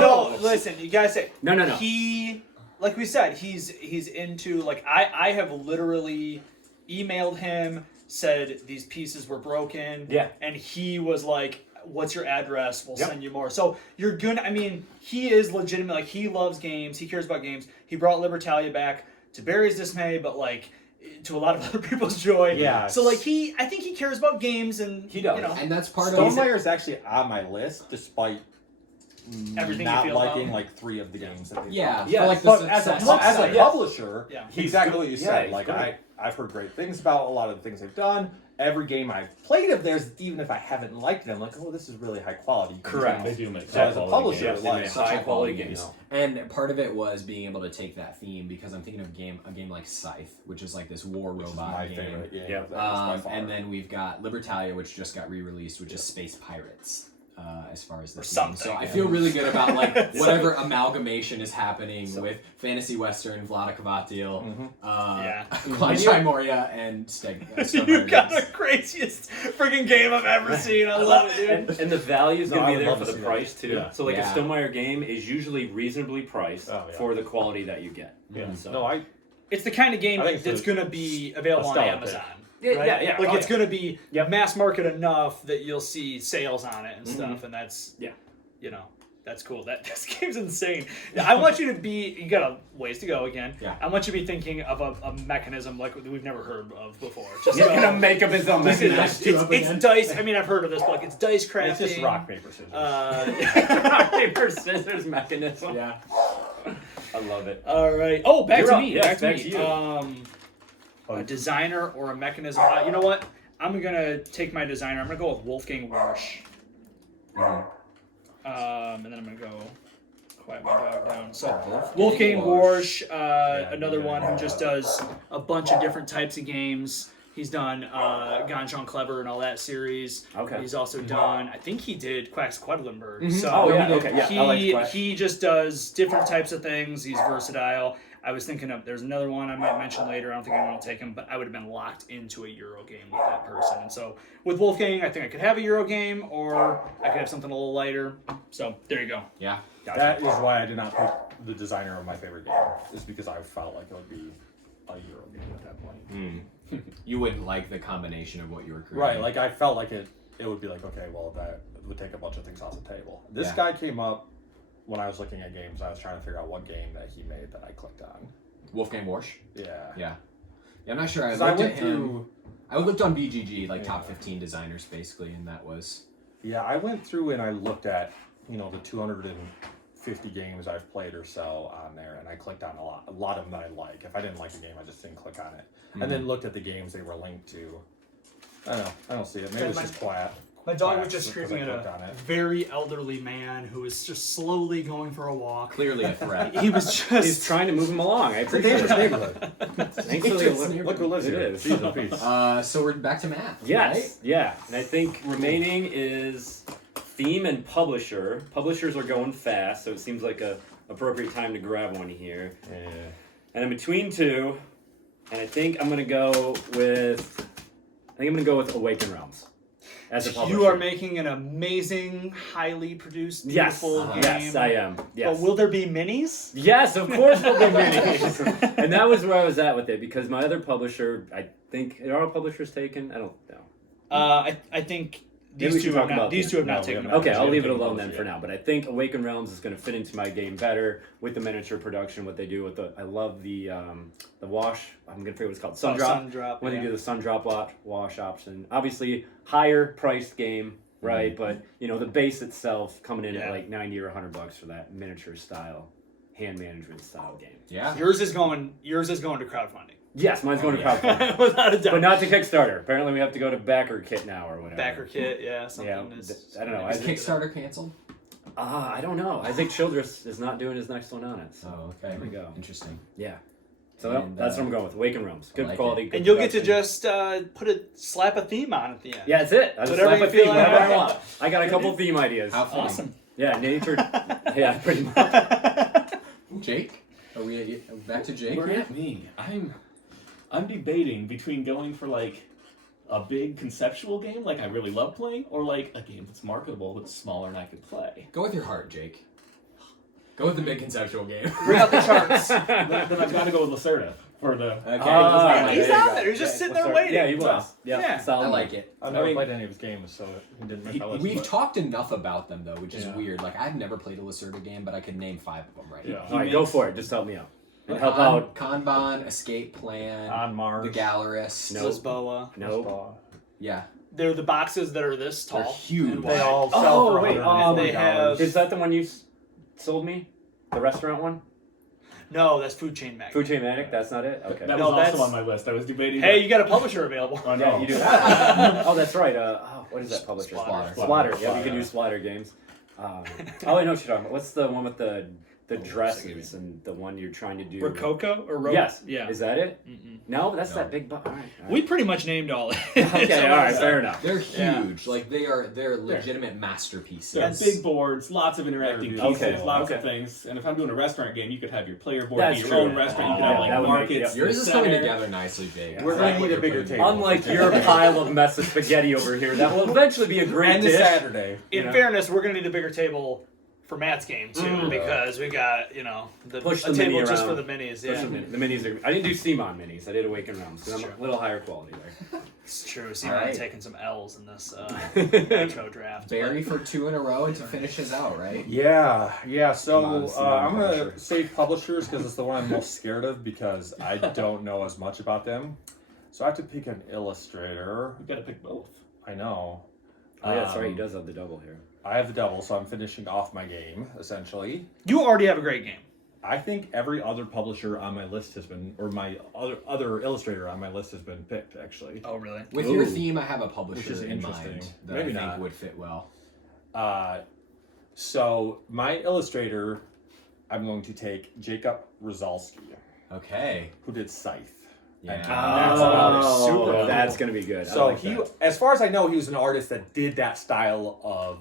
No, listen. You gotta say. No. He, like we said, he's into like I have literally emailed him, said these pieces were broken. Yeah. And he was like, "What's your address? We'll Yep. send you more." So you're gonna. I mean, he is legitimate. Like he loves games. He cares about games. He brought Libertalia back to Barry's dismay, but like to a lot of other people's joy. Yeah. So like I think he cares about games and He does. You know, And that's part of Stonemeyer is actually on my list, despite Everything you not feel liking about? like 3 of the games that they yeah. published. Yeah, for like the But as a, success as a side. publisher, Yeah. exactly what you Yeah, said. he's Like great. I've heard great things about a lot of the things they've done. Every game I've played of theirs, even if I haven't liked it, I'm like, oh, this is really high quality. Correct. They do make So as a high-quality publisher, games. Yes, they make such high quality quality games. And part of it was being able to take that theme because I'm thinking of a game like Scythe, which is like this war Which is robot my game. favorite. Yeah, Yeah. that was by far. And then we've got Libertalia, which just got re-released, which is Space Pirates. As far as the Or theme. something. So I feel really good about like whatever amalgamation is happening with Fantasy Western, Vlada Kavatil, Yeah. Klai Moria, and Steg. You got the craziest freaking game I've ever seen. I love it, dude. And the value is No, going I to would be there love for to the see price that. too. Yeah. So like Yeah. a Stonemeyer game is usually reasonably priced Oh, yeah. for the quality that you get. Yeah. So. No, It's the kind of game I think that's it's going to be available on stellar Amazon. Yeah, right? yeah. Like Oh, it's yeah. going to be Yep. mass market enough that you'll see sales on it and stuff, and that's Yeah. you know. That's cool. This game's insane. I want you to be. You got a ways to go again. Yeah. I want you to be thinking of a mechanism like we've never heard of before. Just He's gonna make up his own Listen, mechanism. it's dice. I mean, I've heard of this, but like it's dice crafting. it's just rock paper scissors. Rock, paper, scissors mechanism. Yeah. I love it. All right. Oh, back You're to up. me. Yes, back back to to me. A designer or a mechanism. You know what? I'm gonna take my designer. I'm gonna go with Wolfgang Warsch. And then I'm gonna go quiet my dog down. So Wolfgang Warsch, another one who just does a bunch of different types of games. He's done Ganjon Clever and all that series. Okay. He's also done. I think he did Quack's-Quedlinburg. So Oh yeah. Okay. Yeah. I like he Quack. he just does different types of things. He's versatile. I was thinking of there's another one I might mention later. I don't think anyone will take him, but I would have been locked into a Euro game with that person. And so with Wolfgang, I think I could have a Euro game, or I could have something a little lighter. So there you go. Yeah. That is why I did not pick the designer of my favorite game. Is because I felt like it would be a Euro game. that point. You wouldn't like the combination of what you were creating. Right, like I felt like it would be like, okay, well, that would take a bunch of things off the table. This guy came up when I was looking at games. I was trying to figure out what game that he made that I clicked on. Wolfgang Warsch? Yeah, I'm not sure. I I looked went at through. him. I looked on BGG, like top 15 designers, basically, and that was. Yeah, I went through and I looked at, the 250 games I've played or so on there, and I clicked on a lot of them that I like. If I didn't like a game, I just didn't click on it. And then looked at the games they were linked to. I don't see it. Maybe it's just quiet. My dog was Class, just because screaming I at clicked on a it. very elderly man who was just slowly going for a walk. Clearly a threat. He was He's just. trying to move him along. I It's a appreciate dangerous it. neighborhood. Thankfully, Look who lives it here. is. Season of peace. So we're back to math. Yes, Right? yeah. And I think remaining is theme and publisher. Publishers are going fast, so it seems like a appropriate time to grab one here. Yeah. And I'm between two, and I think I'm gonna go with Awaken Realms as a publisher. You are making an amazing, highly produced, yes, beautiful game. yes, I am. Yes. But will there be minis? Yes, of course there'll be minis. And that was where I was at with it because my other publisher, I think, are all publishers taken? I don't know. I think Maybe we these should two have talk not. about These these. two have No, not we taken. have them. not. Okay, I'll leave it Taken alone those then for yet. now. But I think Awaken Realms is going to fit into my game better with the miniature production. What they do with I love the wash. I'm going to forget what it's called. Sun Drop. Sun Drop, When yeah. they do the Sun Drop wash option, obviously higher priced game, right? But the base itself coming in at like $90 or $100 for that miniature style, hand management style game. Yeah. Yours is going to crowdfunding. Yes, mine's going to crowdfunding. Without a doubt. But not to Kickstarter. Apparently, we have to go to Backer Kit now or whatever. Backer kit, yeah, something. Yeah, is, I don't know. Is I think Kickstarter canceled? I don't know. Isaac Childress is not doing his next one on it. So Oh, okay. there we go. Interesting. Yeah. So And, that's what I'm going with. Awaken Realms. Good like quality. it. Good And you'll get to production. just slap a theme on at the end. Yeah, that's it. I just Whatever slap you a feel theme, like. whatever I want. I got a couple theme ideas. How funny. Awesome. Yeah, nature. Yeah, pretty much. Jake? Are we back to Jake? We're here? at me. I'm debating between going for like a big conceptual game like I really love playing, or like a game that's marketable that's smaller and I could play. Go with your heart, Jake. Go with the big conceptual game. Bring out the charts. then I've got to go with Lacerda for the. Okay. He's there you out go. there. He's just sitting there sorry. waiting. Yeah, he was. Yeah, Yeah. solid. I like it. I've never I mean- played any of his games, so he didn't make my list. We've but- talked enough about them though, which is Yeah. weird. Like I've never played a Lacerda game, but I could name 5 of them right Yeah. now. All right, go for it. Just help me out. And help Con- out. Kanban, Escape Plan, On Mars. The Gallerist. No. Lisboa. No. Yeah. They're the boxes that are this tall. They're huge. And They all Oh, sell for wait, $140. they have- Is that the one you sold me? The restaurant one? No, that's Food Chain Mag. Food Chain Manic? That's not it? Okay. That No, was that's- also on my list. I was debating. Hey, you got a publisher available. Oh, Yeah, no. you do have. Oh, that's right. What is that publisher? Splatter. Splatter. Yeah, you can Splatter. use Splatter games. Oh, I know what you're talking about. What's the one with the dresses and the one you're trying to do? Rococo or Yes. Yeah. Is that it? Mm-mm. No, that's No. that big. All right. All right. We pretty much named all. Okay. All right. Fair enough. They're Yeah. huge. Like they're legitimate masterpieces. They're big boards, lots of interacting They're pieces, beautiful. lots of Okay. things. And if I'm doing a restaurant game, you could have your player board That's be your true. own restaurant. You could have Yeah, like that would make- markets. yeah. Yours is coming center. together nicely, Jake. We're I gonna like need what a you're bigger putting table. Unlike your pile of mess of spaghetti over here, that will eventually be a great And dish. it's Saturday. In Yeah. fairness, we're gonna need a bigger table for Matt's game too, Mm. because we got Push a the table mini just around. for the minis. Push Yeah, the minis are. I didn't do Simon minis. I did Awaken Realms because I'm Sure. a little higher quality there. it's true. See, All I'm right. taking some L's in this Nitro Draft. Barry for 2 in a row to finish us out, right? Yeah. So Come on, Simon I'm gonna publisher. say publishers because it's the one I'm most scared of because I don't know as much about them. So I have to pick an illustrator. We've got to pick both. I know. Oh yeah, sorry, he does have the double here. I have the double, so I'm finishing off my game essentially. You already have a great game. I think every other publisher on my list has been, or my other illustrator on my list has been picked actually. Oh, really? With Ooh. your theme, I have a Which publisher is in interesting. mind that Maybe I think not. would fit well. So my illustrator, I'm going to take Jacob Rosalski, Okay. who did Scythe. Yeah. That's about it. Super cool. That's gonna be good. I So like that. as far as I know, he was an artist that did that style of.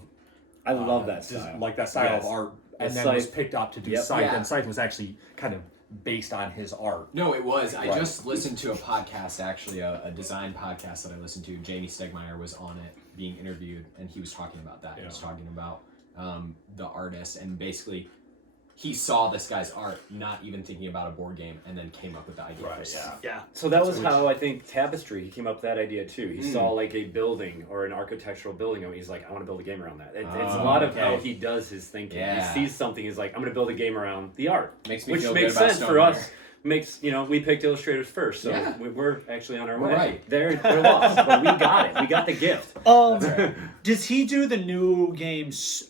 I love that just style. like that style Yes. of art, and And then was Scythe- picked up to do Yep. Scythe, Yeah. and Scythe was actually kind of based on his art. No, it was. I Right. just listened to a podcast, actually, a design podcast that I listened to. Jamie Stegmeyer was on it being interviewed, and he was talking about that. He was talking about the artist, and basically he saw this guy's art, not even thinking about a board game, and then came up with the idea. Right, Yeah. So that was how I think Tapestry, he came up with that idea too. He saw like a building or an architectural building and he's like, I want to build a game around that. It's a lot of how he does his thinking. Yeah. He sees something, he's like, I'm going to build a game around the art. Makes me Which feel makes good about sense for Stoneware. us. We picked illustrators first, so Yeah. we're actually on our We're way. right. They're lost, but we got it. We got the gift. Does he do the new games?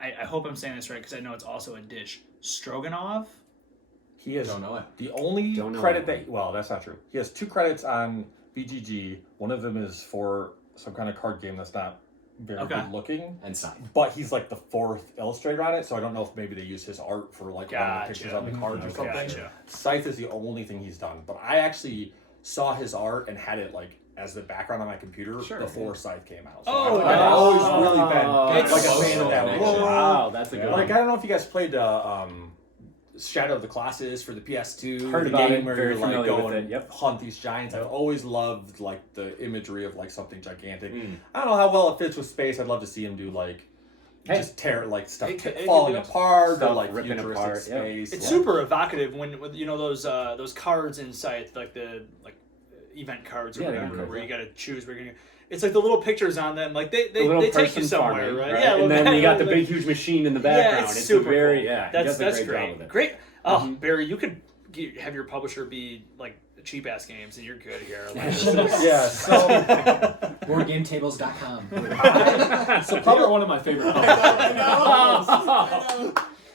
I hope I'm saying this right because I know it's also a dish. Stroganoff. He has Don't know it. the only Don't know credit that that that's not true. He has 2 credits on BGG. One of them is for some kind of card game that's not very good looking. And sign. But he's like the 4th illustrator on it, so I don't know if maybe they use his art for like one of the pictures on the cards or something. Gotcha. Scythe is the only thing he's done, but I actually saw his art and had it like as the background on my computer before Scythe came out. So Oh, I've always really been it's like a fan of that. connection. Wow, that's a good Like one. I don't know if you guys played Shadow of the Colossus for the PS2. Heard the about game it, where very you like familiar go with and it, yep. hunt these giants. I've always loved like the imagery of like something gigantic. Mm. I don't know how well it fits with space. I'd love to see him do like just tear like stuff It falling could be apart or stuff like ripping futuristic apart, yeah. space. It's super evocative when with those cards inside like the event cards or Yeah, whatever event cards, where you got to choose where you're gonna. It's like the little pictures on them, like they little take you person somewhere, farming, right? Yeah, and then you got the big huge machine in the background. Yeah, it's a super very cool. he That's does a great great. job with it. Great. Oh, Barry, you could have your publisher be like cheap ass games, and you're good here. Like, yeah. So BoardGameTables.com. So probably one of my favorite.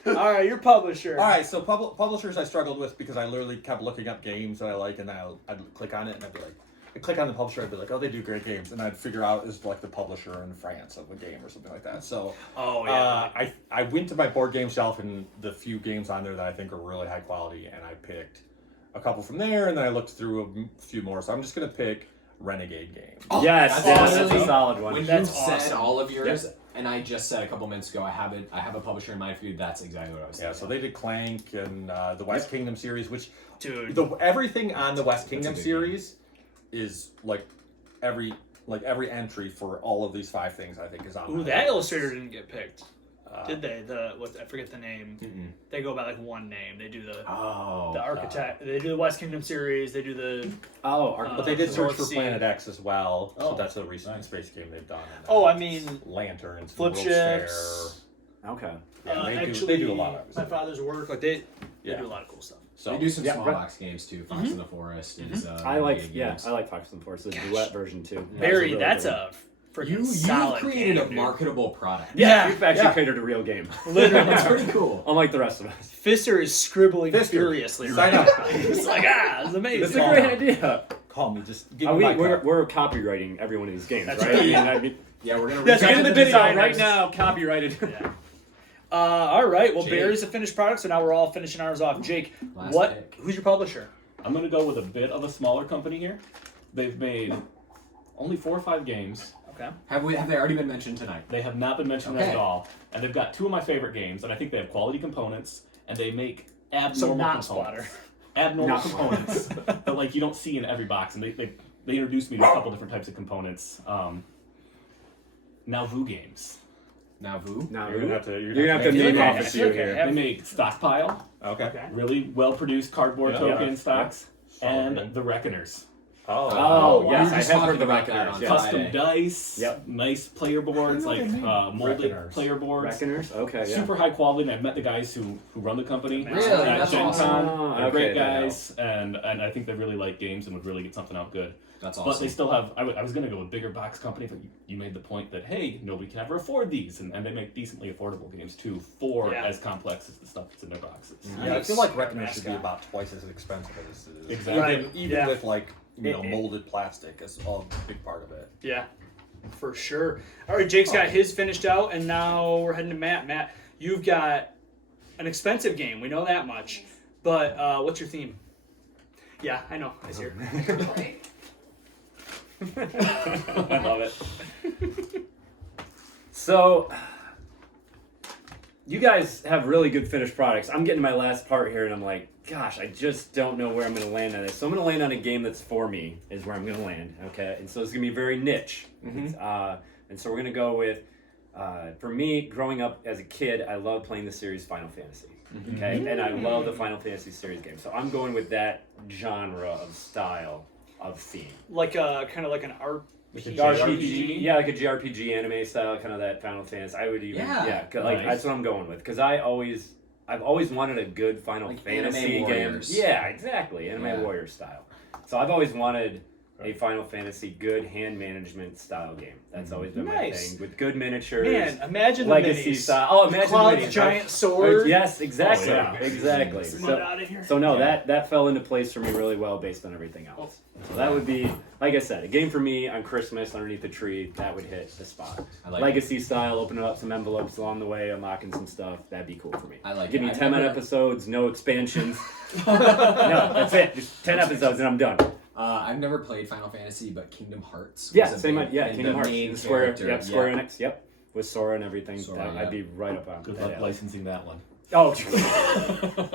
all right, your publisher. all right, so publishers I struggled with because I literally kept looking up games that I like, and I'd click on it and I'd be like. I'd click on the publisher, I'd be like, oh, they do great games. And I'd figure out it's like the publisher in France of a game or something like that. So I went to my board game shelf and the few games on there that I think are really high quality, and I picked a couple from there, and then I looked through a few more. So I'm just going to pick Renegade games. Yes, That's that's a solid one. When you That's said awesome. all of yours, and I just said a couple minutes ago, I have a publisher in mind for you. That's exactly what I was Yeah, thinking. so they did Clank and the West Kingdom series, which Dude. everything on the West Kingdom good series is like every entry for all of these 5 things I think is on. Ooh, my that list. illustrator didn't get picked, did they? I forget the name. They go by like one name. They do the architect. They do the West Kingdom series. They do the. But they did Search North for Sea. Planet X as well. So Oh, that's a recent space game they've done. And, Oh, I mean, Lanterns, Flip World's Fair. Ships. Okay. Yeah, they actually, do a lot of it. My father's work, like they Yeah. do a lot of cool stuff. So They do some Yeah, small right. box games too. Fox in the Forest is. I like big yeah, games. I like Fox and the Forest. The duet version too. That was Barry, really that's good a freaking You solid created game, a dude. marketable product. one. Yeah, You've actually yeah. created a real game. literally. That's pretty cool. Unlike the rest of us. Fister is scribbling Fister, furiously sign right up. now. It's like, it's amazing. That's a Call great now. idea. Call me, just give me my We're cup. copywriting every one of these games, That's right? right. I mean, Yeah, we're gonna. Yes, reach get out in to the video design right designers. now, copyrighted. Yeah. All right. Well, Jake. Barry's a finished product, so now we're all finishing ours off. Jake, Last pick. Who's your publisher? I'm gonna go with a bit of a smaller company here. They've made only 4 or 5 games. Okay. Have they already been mentioned tonight? They have not been mentioned Okay. at all, and they've got 2 of my favorite games, and I think they have quality components, and they make So abnormal not components. splatter. Abnormal Not components that like you don't see in every box, and they introduced me to a couple different types of components. Now Vu games. Now Vu. Now You're gonna have to. you're gonna have to make it name okay. off a few Okay. here. They make Stockpile, Okay. Okay. really well produced cardboard Yeah. token Yeah. stocks, Solid. and the Reckoners. Oh, yes, we I just have talked heard the about that Reckoners. on Yes. Custom Friday. dice, Yep. nice player boards, like molded Reckoners. player boards. Reckoners? Okay, yeah. Super high quality, and I've met the guys who run the company Really? at That's Gen awesome. Con. They're Okay, great that guys, and I think they really like games and would really get something out good. That's But awesome. they still have. I was going to go with bigger box company, but you made the point that hey, nobody can ever afford these, and they make decently affordable games too, for Yeah. as complex as the stuff that's in their boxes. Yeah, I feel like Nice. Reckoner should be Mascot. about twice as expensive as this is. Exactly. Right. Even Yeah. with like molded plastic is all a big part of it. Yeah, for sure. All right, Jake's got his finished out, and now we're heading to Matt. Matt, you've got an expensive game. We know that much. But what's your theme? Yeah, I know. I see her. I love it. So, you guys have really good finished products. I'm getting my last part here, and I'm like, gosh, I just don't know where I'm going to land on this. So I'm going to land on a game that's for me, is where I'm going to land, okay? And so it's going to be very niche. And so we're going to go with, for me, growing up as a kid, I loved playing the series Final Fantasy. Okay, and I love the Final Fantasy series game. So I'm going with that genre of style of theme. Like a kind of like an Like a RPG, yeah, like a JRPG anime style, kind of that Final Fantasy. I would even, Nice. that's what I'm going with. Because I've always wanted a good Final Like Fantasy anime game. warriors. Yeah, exactly, anime Yeah. warrior style. So I've always wanted a Final Fantasy good hand management style game. That's always been my Nice. thing, with good miniatures. Man, imagine legacy the minis. style. Oh, imagine Cloud's the minis, giant right? sword. Yes, exactly, Oh, yeah. exactly. Mud out of here. So no, Yeah. that fell into place for me really well based on everything else. So that would be, like I said, a game for me on Christmas underneath the tree. That would hit the spot. I like Legacy style, opening up some envelopes along the way, unlocking some stuff. That'd be cool for me. I like Give it. me I've 10-minute never- episodes, no expansions. No, that's it. Just 10 episodes and I'm done. I've never played Final Fantasy, but Kingdom Hearts. Yeah, was a same. big- Yeah, and Kingdom the Hearts. main Square. character, Yep, Square yeah. Enix. Yep, with Sora and everything. Sora, I'd be right up on. Good that luck alley. licensing that one. Oh,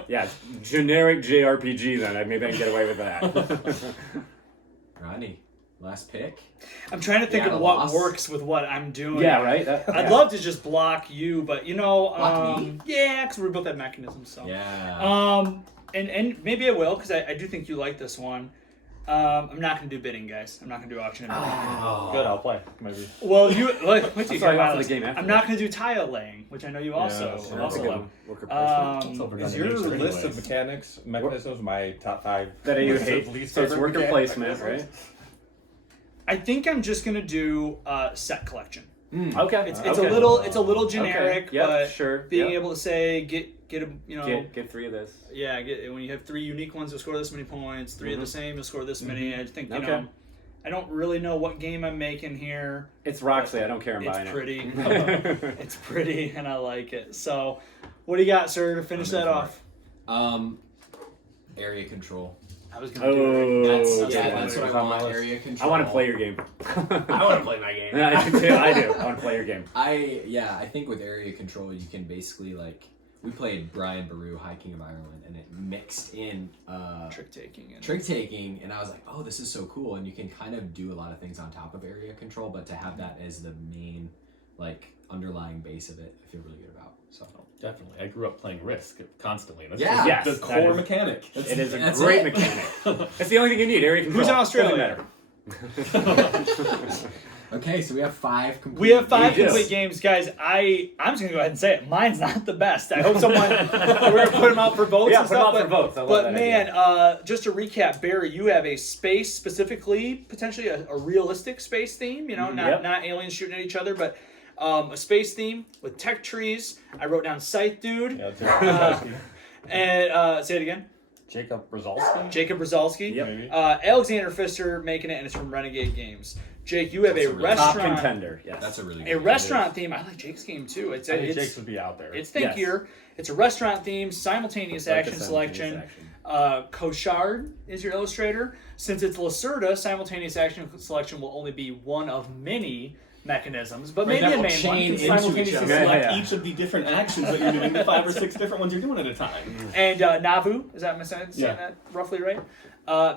yeah, generic JRPG. Then maybe I can get away with that. Ronnie, last pick. I'm trying to think Yeah, of the what loss. works with what I'm doing. Yeah, right. I'd love to just block you, but Block me? yeah, because we both have mechanisms. So Yeah. and maybe I will because I do think you like this one. I'm not gonna do bidding, guys. I'm not gonna do auction. Good, I'll play. Maybe. Well, you wait till you sorry, hear after my the game list. after I'm that. not gonna do tile laying, which I know you also Yeah, sure. also love. Worker placement. Um, Overdone Is in your nature list of anyways. mechanisms my top 5? That you list of hate. least So it's favorite worker mechanic- placement, right? mechanisms? I think I'm just gonna do set collection. Okay. It's okay. a little generic, Okay. Yep, but sure. being Yep. able to say get a get 3 of this. yeah, when you have 3 unique ones, you'll score this many points. 3 of the same, you'll score this many. I think Okay. I don't really know what game I'm making here. It's Roxley. I don't care. I'm It's buying pretty. it. It's pretty, and I like it. So, what do you got, sir, to finish I'm in that for off? Area control. I was gonna do it. That's what I want. Area I control. want to play your game. I want to play my game. I do. I want to play your game. I think with area control you can basically we played Brian Baru, High King of Ireland, and it mixed in Trick taking. and I was like, oh, this is so cool, and you can kind of do a lot of things on top of area control, but to have that as the main underlying base of it, I feel really good about. So Definitely. I grew up playing Risk constantly. That's Yeah. just Yes, the that core is- mechanic. It is a That's great it. mechanic. That's the only thing you need. Area control. Who's in Australia? okay, so we have 5 complete. We have 5 Yes. complete games, guys. I'm just gonna go ahead and say it. Mine's not the best. I hope someone we're gonna put them out for votes. Yeah, and put 'em stuff, out for votes. I love But that man, just to recap, Barry, you have a space specifically, potentially a realistic space theme. Not Yep. not aliens shooting at each other, but a space theme with tech trees. I wrote down Scythe Dude. Yeah, Jacob Brzezowski. And say it again. Jacob Brzezowski? Jacob Brzezowski. Yep. Maybe. Alexander Pfister making it, and it's from Renegade Games. Jake, you have That's a a really Top restaurant. contender. Yes. That's a really A good restaurant theme. I like Jake's game too. I think Jake's would be out there. It's think Yes. here. It's a restaurant theme, simultaneous Like action the selection. simultaneous action. Cochard is your illustrator. Since it's Lacerda, simultaneous action selection will only be one of many mechanisms, but Right, maybe that a will main chain one. You into can simultaneously each other. select Yeah. each of the different actions that you're doing, the 5 or 6 different ones you're doing at a time. And Navu, is that saying Yeah. that roughly right?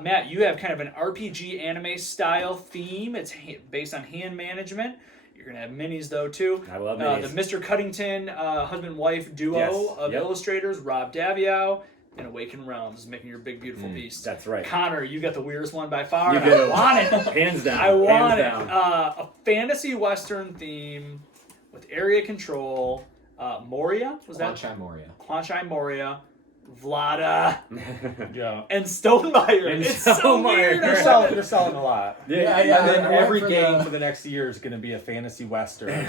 Matt, you have kind of an RPG anime style theme. It's based on hand management. You're gonna have minis though too. I love The minis. Mr. Cuddington husband-wife duo Yes. of Yep. illustrators, Rob Daviow and Awaken Realms, is making your big beautiful beast. That's right. Connor, you got the weirdest one by far. You and I do. want it. Hands down. I want Hands it. down. A fantasy western theme with area control. Moria was that? Quan Moria. Quan Chai Moria, Vlada, Yeah. and Stonemeyer. And It's so Stonemeyer. weird. They're selling a lot. Yeah, yeah, And then I went every for game the- for the next year is going to be a fantasy western.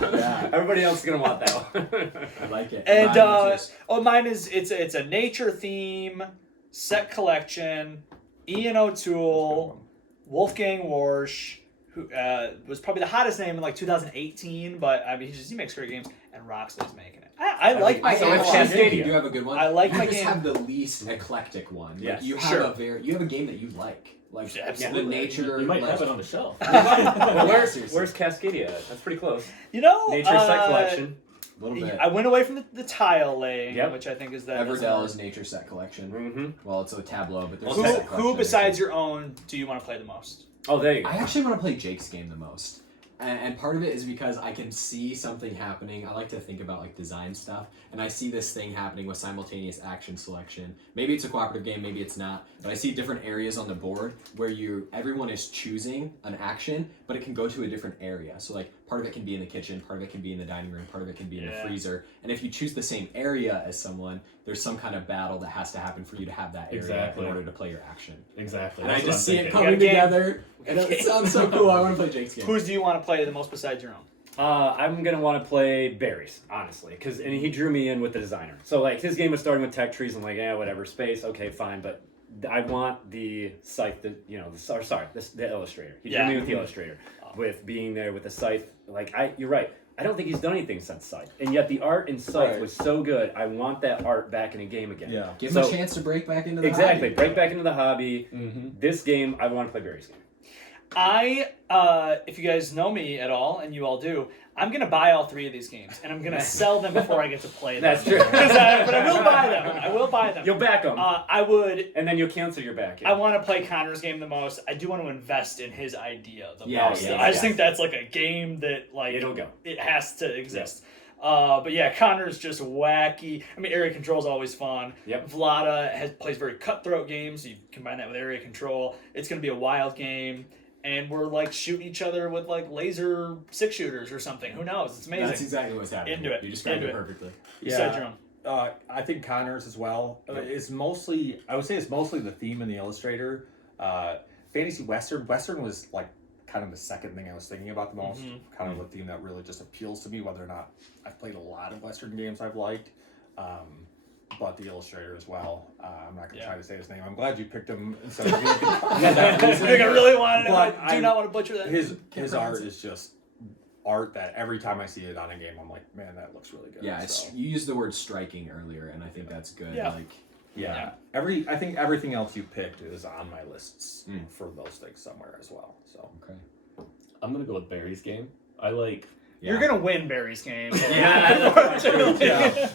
Yeah, Everybody else is gonna want that one. I like it. And Mine was just- mine is it's a nature theme, set collection, Ian O'Toole, Wolfgang Warsh, who was probably the hottest name in 2018, but I mean he makes great games, and Roxley's making it. I like I my So game have it's a lot. Cascadia. You do have a good one. I like you my just game. have the least eclectic one. Like, Yes. you have Sure. you have a game that you like. Like the Absolutely. nature. You might like, have it on the shelf. Well, where's seriously. Cascadia at? That's pretty close. Nature Nature set collection. a little bit. I went away from the tile laying, Yep. which I think is that. Everdell is nature set collection. Mm-hmm. Well, it's a tableau, but there's Who, set who collection. besides your own do you want to play the most? Oh, there you go. I actually want to play Jake's game the most. And part of it is because I can see something happening. I like to think about like design stuff, and I see this thing happening with simultaneous action selection. Maybe it's a cooperative game, maybe it's not, but I see different areas on the board where everyone is choosing an action, but it can go to a different area. So like part of it can be in the kitchen, part of it can be in the dining room, part of it can be in the freezer. And if you choose the same area as someone, there's some kind of battle that has to happen for you to have that area in order to play your action. Exactly. And I That's just what see I'm it thinking. coming together. And it sounds so cool. I want to play Jake's game. Whose do you want to play the most besides your own? I'm gonna want to play Barry's, honestly, and he drew me in with the designer. So like his game was starting with tech trees. I'm like, yeah, whatever, space, okay, fine, but I want the scythe, the illustrator. He drew me with the illustrator, with being there with the scythe. Like you're right. I don't think he's done anything since Scythe, and yet the art in Scythe was so good. I want that art back in a game again. Yeah, give him a chance to break back into the hobby. Break back into the hobby. Mm-hmm. This game, I want to play Barry's game. If you guys know me at all, and you all do, I'm gonna buy all 3 of these games, and I'm gonna sell them before I get to play them. That's true. But I will buy them. I will buy them. You'll back them. I would. And then you'll cancel your back. I want to play Connor's game the most. I do want to invest in his idea the most. I just think that's like a game that like it'll go. It has to exist. But yeah, Connor's just wacky. I mean, area control is always fun. Yep. Vlada plays very cutthroat games. So you combine that with area control. It's going to be a wild game. And we're like shooting each other with like laser 6-shooters or something. Who knows? It's amazing. That's exactly what's happening. Into it. You described it perfectly. Yeah. I think Connor's as well. It's mostly, I would say it's mostly the theme in the illustrator. Fantasy Western. Western was like kind of the second thing I was thinking about the most. Kind of a theme that really just appeals to me, whether or not I've played a lot of Western games I've liked. But the illustrator as well. I'm not going to try to say his name. I'm glad you picked him instead of me. I think I really wanted it. I do not want to butcher that. His art is just art that every time I see it on a game, I'm like, man, that looks really good. Yeah, you used the word striking earlier, and I think that's good. Yeah. I think everything else you picked is on my lists for those things somewhere as well. So okay, I'm gonna go with Barry's game. I like. Yeah. You're gonna win Barry's game. You're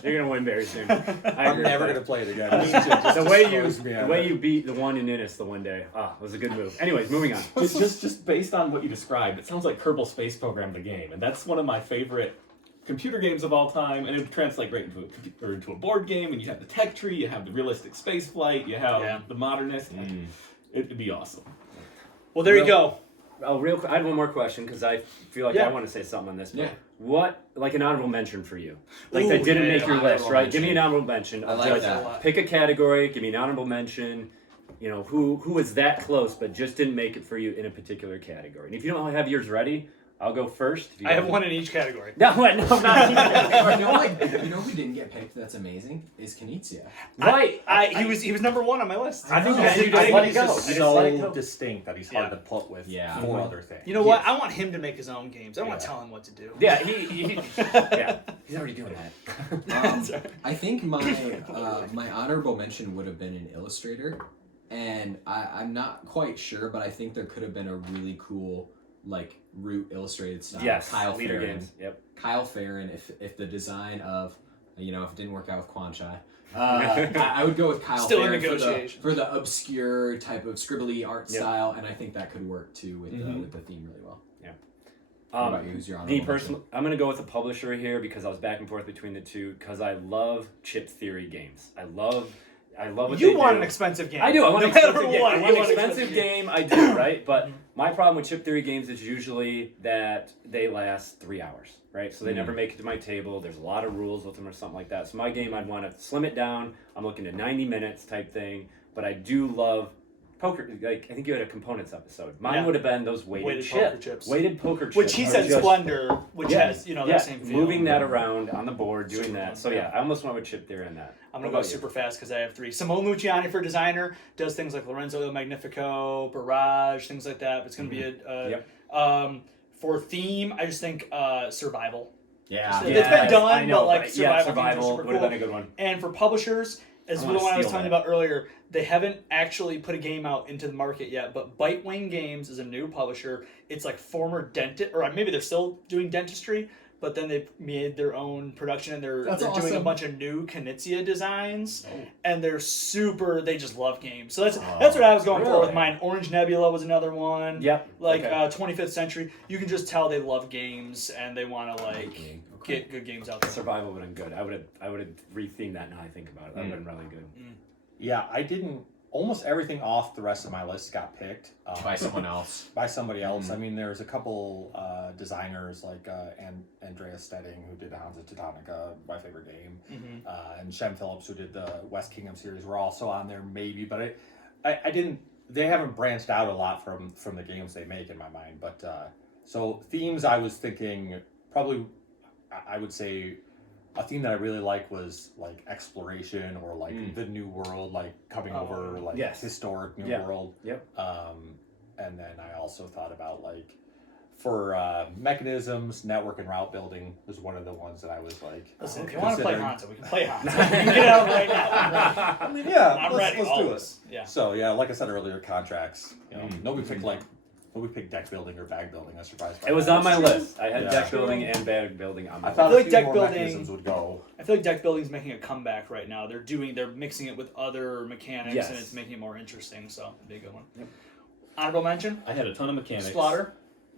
gonna win Barry's game. I'm never gonna play it again. The way you beat the one in Innis the one day, was a good move. Anyways, moving on. Just based on what you described, it sounds like Kerbal Space Program the game, and that's one of my favorite computer games of all time. And it would translate great into a board game. And you have the tech tree, you have the realistic space flight, you have the modernist. It'd be awesome. Well, there you go. Oh, real quick, I had one more question because I feel like I want to say something on this. What, like an honorable mention for you? Like that didn't make your list, right? Give me an honorable mention. I like that. Pick a category, give me an honorable mention. You know, who is that close but just didn't make it for you in a particular category. And if you don't have yours ready, I'll go first. I have one in each category. No, not each category. You know who didn't get picked? That's amazing. Is Knizia. Right. He was number 1 on my list. I think he's just so distinct that he's hard to put with 4 other things. You know what? I want him to make his own games. I don't want to tell him what to do. Yeah, he's already doing that. I think my honorable mention would have been an illustrator, and I'm not quite sure, but I think there could have been a really cool like root illustrated style. Yes, Kyle leader Farron. games. Yep. Kyle Farron. If the design of, if it didn't work out with Quan Chai, I would go with Kyle Still Farron in negotiation. for the obscure type of scribbly art style, and I think that could work too with the theme really well. Yeah. What about you? Who's your honorable Me personally, I'm gonna go with a publisher here because I was back and forth between the two because I love chip theory games. I love what you they want do. an expensive game. I do. I want an expensive game. What, I want an expensive game. I do, right? But my problem with chip theory games is usually that they last 3 hours, right? So they never make it to my table. There's a lot of rules with them or something like that. So my game, I'd want to slim it down. I'm looking at 90 minutes type thing. But I do love poker. Like I think you had a components episode. Mine would have been those weighted poker chips. Weighted poker chips. Which he said Splendor, which has that same feel. Moving that around on the board, doing that. So I almost went with chip theory in that. I'm going to go super fast because I have 3. Simone Luciani for designer does things like Lorenzo Il Magnifico, Barrage, things like that. It's going to be for theme, I just think survival. Yeah. It's been done, but like survival would have been a good one. And for publishers, as the one I was telling you about earlier, they haven't actually put a game out into the market yet, but Bitewing Games is a new publisher. It's like former dentist, or maybe they're still doing dentistry, but then they made their own production, and they're doing a awesome. bunch of new Knizia designs, and they just love games. So that's what I was going for with mine. Orange Nebula was another one. Yep. Like Okay. 25th Century. You can just tell they love games, and they want to get good games out there. Survival would have been good. I would have rethemed that now I think about it. That would have been really good. Yeah, I didn't. Almost everything off the rest of my list got picked By someone else. by somebody else. I mean, there's a couple designers like Andreas Stedding, who did Hounds of Teutonica, my favorite game, and Shem Phillips, who did the West Kingdom series, were also on there maybe, but I didn't. They haven't branched out a lot from the games they make in my mind. But so themes, I was thinking probably I would say. A theme that I really like was like exploration or like the new world, like coming over like historic new world. Yep. And then I also thought about like for mechanisms, network and route building was one of the ones that I was like. Listen, if you want to play Hanzo, we can play Hanzo. We can get out right now. I mean, yeah, I'm let's ready. do Always. it. Yeah. So yeah, like I said earlier, contracts. You know, nobody picked deck building or bag building. I was surprised by It was that. on my list. I had Yeah. deck building and bag building on my I list. thought feel a like few deck more building- mechanisms would go. I feel like deck building's making a comeback right now. They're mixing it with other mechanics, Yes. and it's making it more interesting. So it'd be a good one. Yep. Honorable mention: I had a ton of mechanics. Splatter.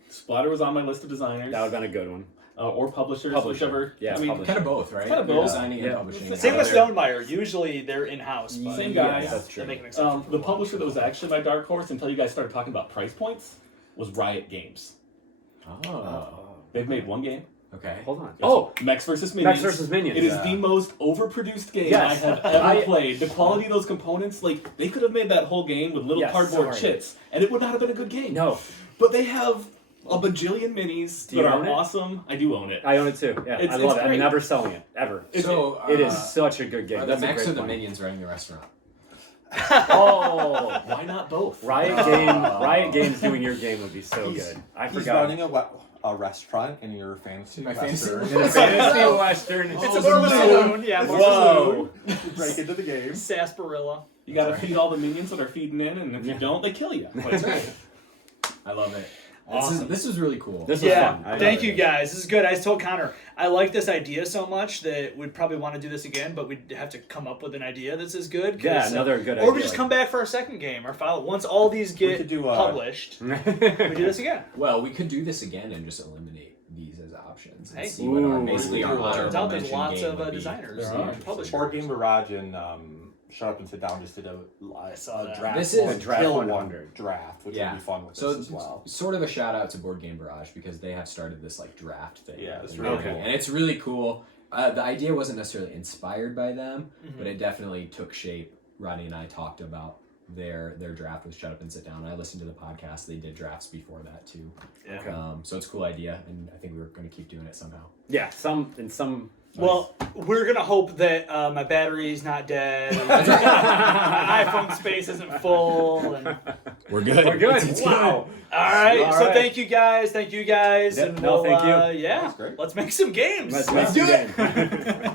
Splatter was on my list of designers. That would have been a good one. Or publishers, Publisher. whichever. Yeah, I mean, publisher. Kind of both, right? Kind of They're both. Designing and Yeah. publishing. Same with They're- Stonemaier. Usually they're in house. But Same guy. Yes, that's true. They make an exception. for the one. publisher that was actually my dark horse until you guys started talking about price points was Riot Games. Oh. They've made one game. Okay. Hold on. That's Oh, Mechs vs. Minions. Mechs vs. Minions. It is Yeah. the most overproduced game Yes. I have ever I- played. The quality of those components, like, they could have made that whole game with little Yes, cardboard sorry. chits, and it would not have been a good game. no. But they have a bajillion minis Do you that are own it? awesome. I do own it. I own it too. Yeah, It's- I it's love it. I'm great. never selling it ever. So It is such a good game. Are the That's a Max great or the one. Minions running the restaurant? Oh, Why not both? Riot Games doing your game would be so good. I He's forgot. running a restaurant in your fantasy. My fantasy- Western. Fantasy Western. It's a more saloon. Yeah, more Whoa. You break into the game. sarsaparilla. You gotta feed all the minions that are feeding in, and if you don't, they kill you. That's right. I love it. Awesome. This is really cool. This was Yeah, fun. thank you guys. This is good. I told Connor I like this idea so much that we'd probably want to do this again, but we'd have to come up with an idea that's as good. 'cause, Yeah, another good Or idea we just like come back for our second game. Or file once all these get could do, published. we do this again. Well, we could do this again and just eliminate these as options and Hey. see what our Ooh. basically our Turns honorable Turns out there's mention lots game of would be. designers There and are. publishers. Board Game Garage and Shut Up and Sit Down just did a saw that. draft. This is- one, Draft kill 100. one draft, which Yeah. would be fun with So this as well. sort of a shout out to Board Game Garage because they have started this like draft thing. Yeah, it's And really they're- cool. and it's really cool. The idea wasn't necessarily inspired by them, but it definitely took shape. Rodney and I talked about their draft with Shut Up and Sit Down. And I listened to the podcast. They did drafts before that too. Yeah. So it's a cool idea, and I think we're going to keep doing it somehow. Yeah, some. Well, we're gonna hope that my battery's not dead. And my iPhone space isn't full. And... We're good. We're good. It's Wow. All right. All So right. thank you guys. Thank you guys. Yep, And no, we'll, thank you. Yeah. That's great. Let's make some games. Let's do it.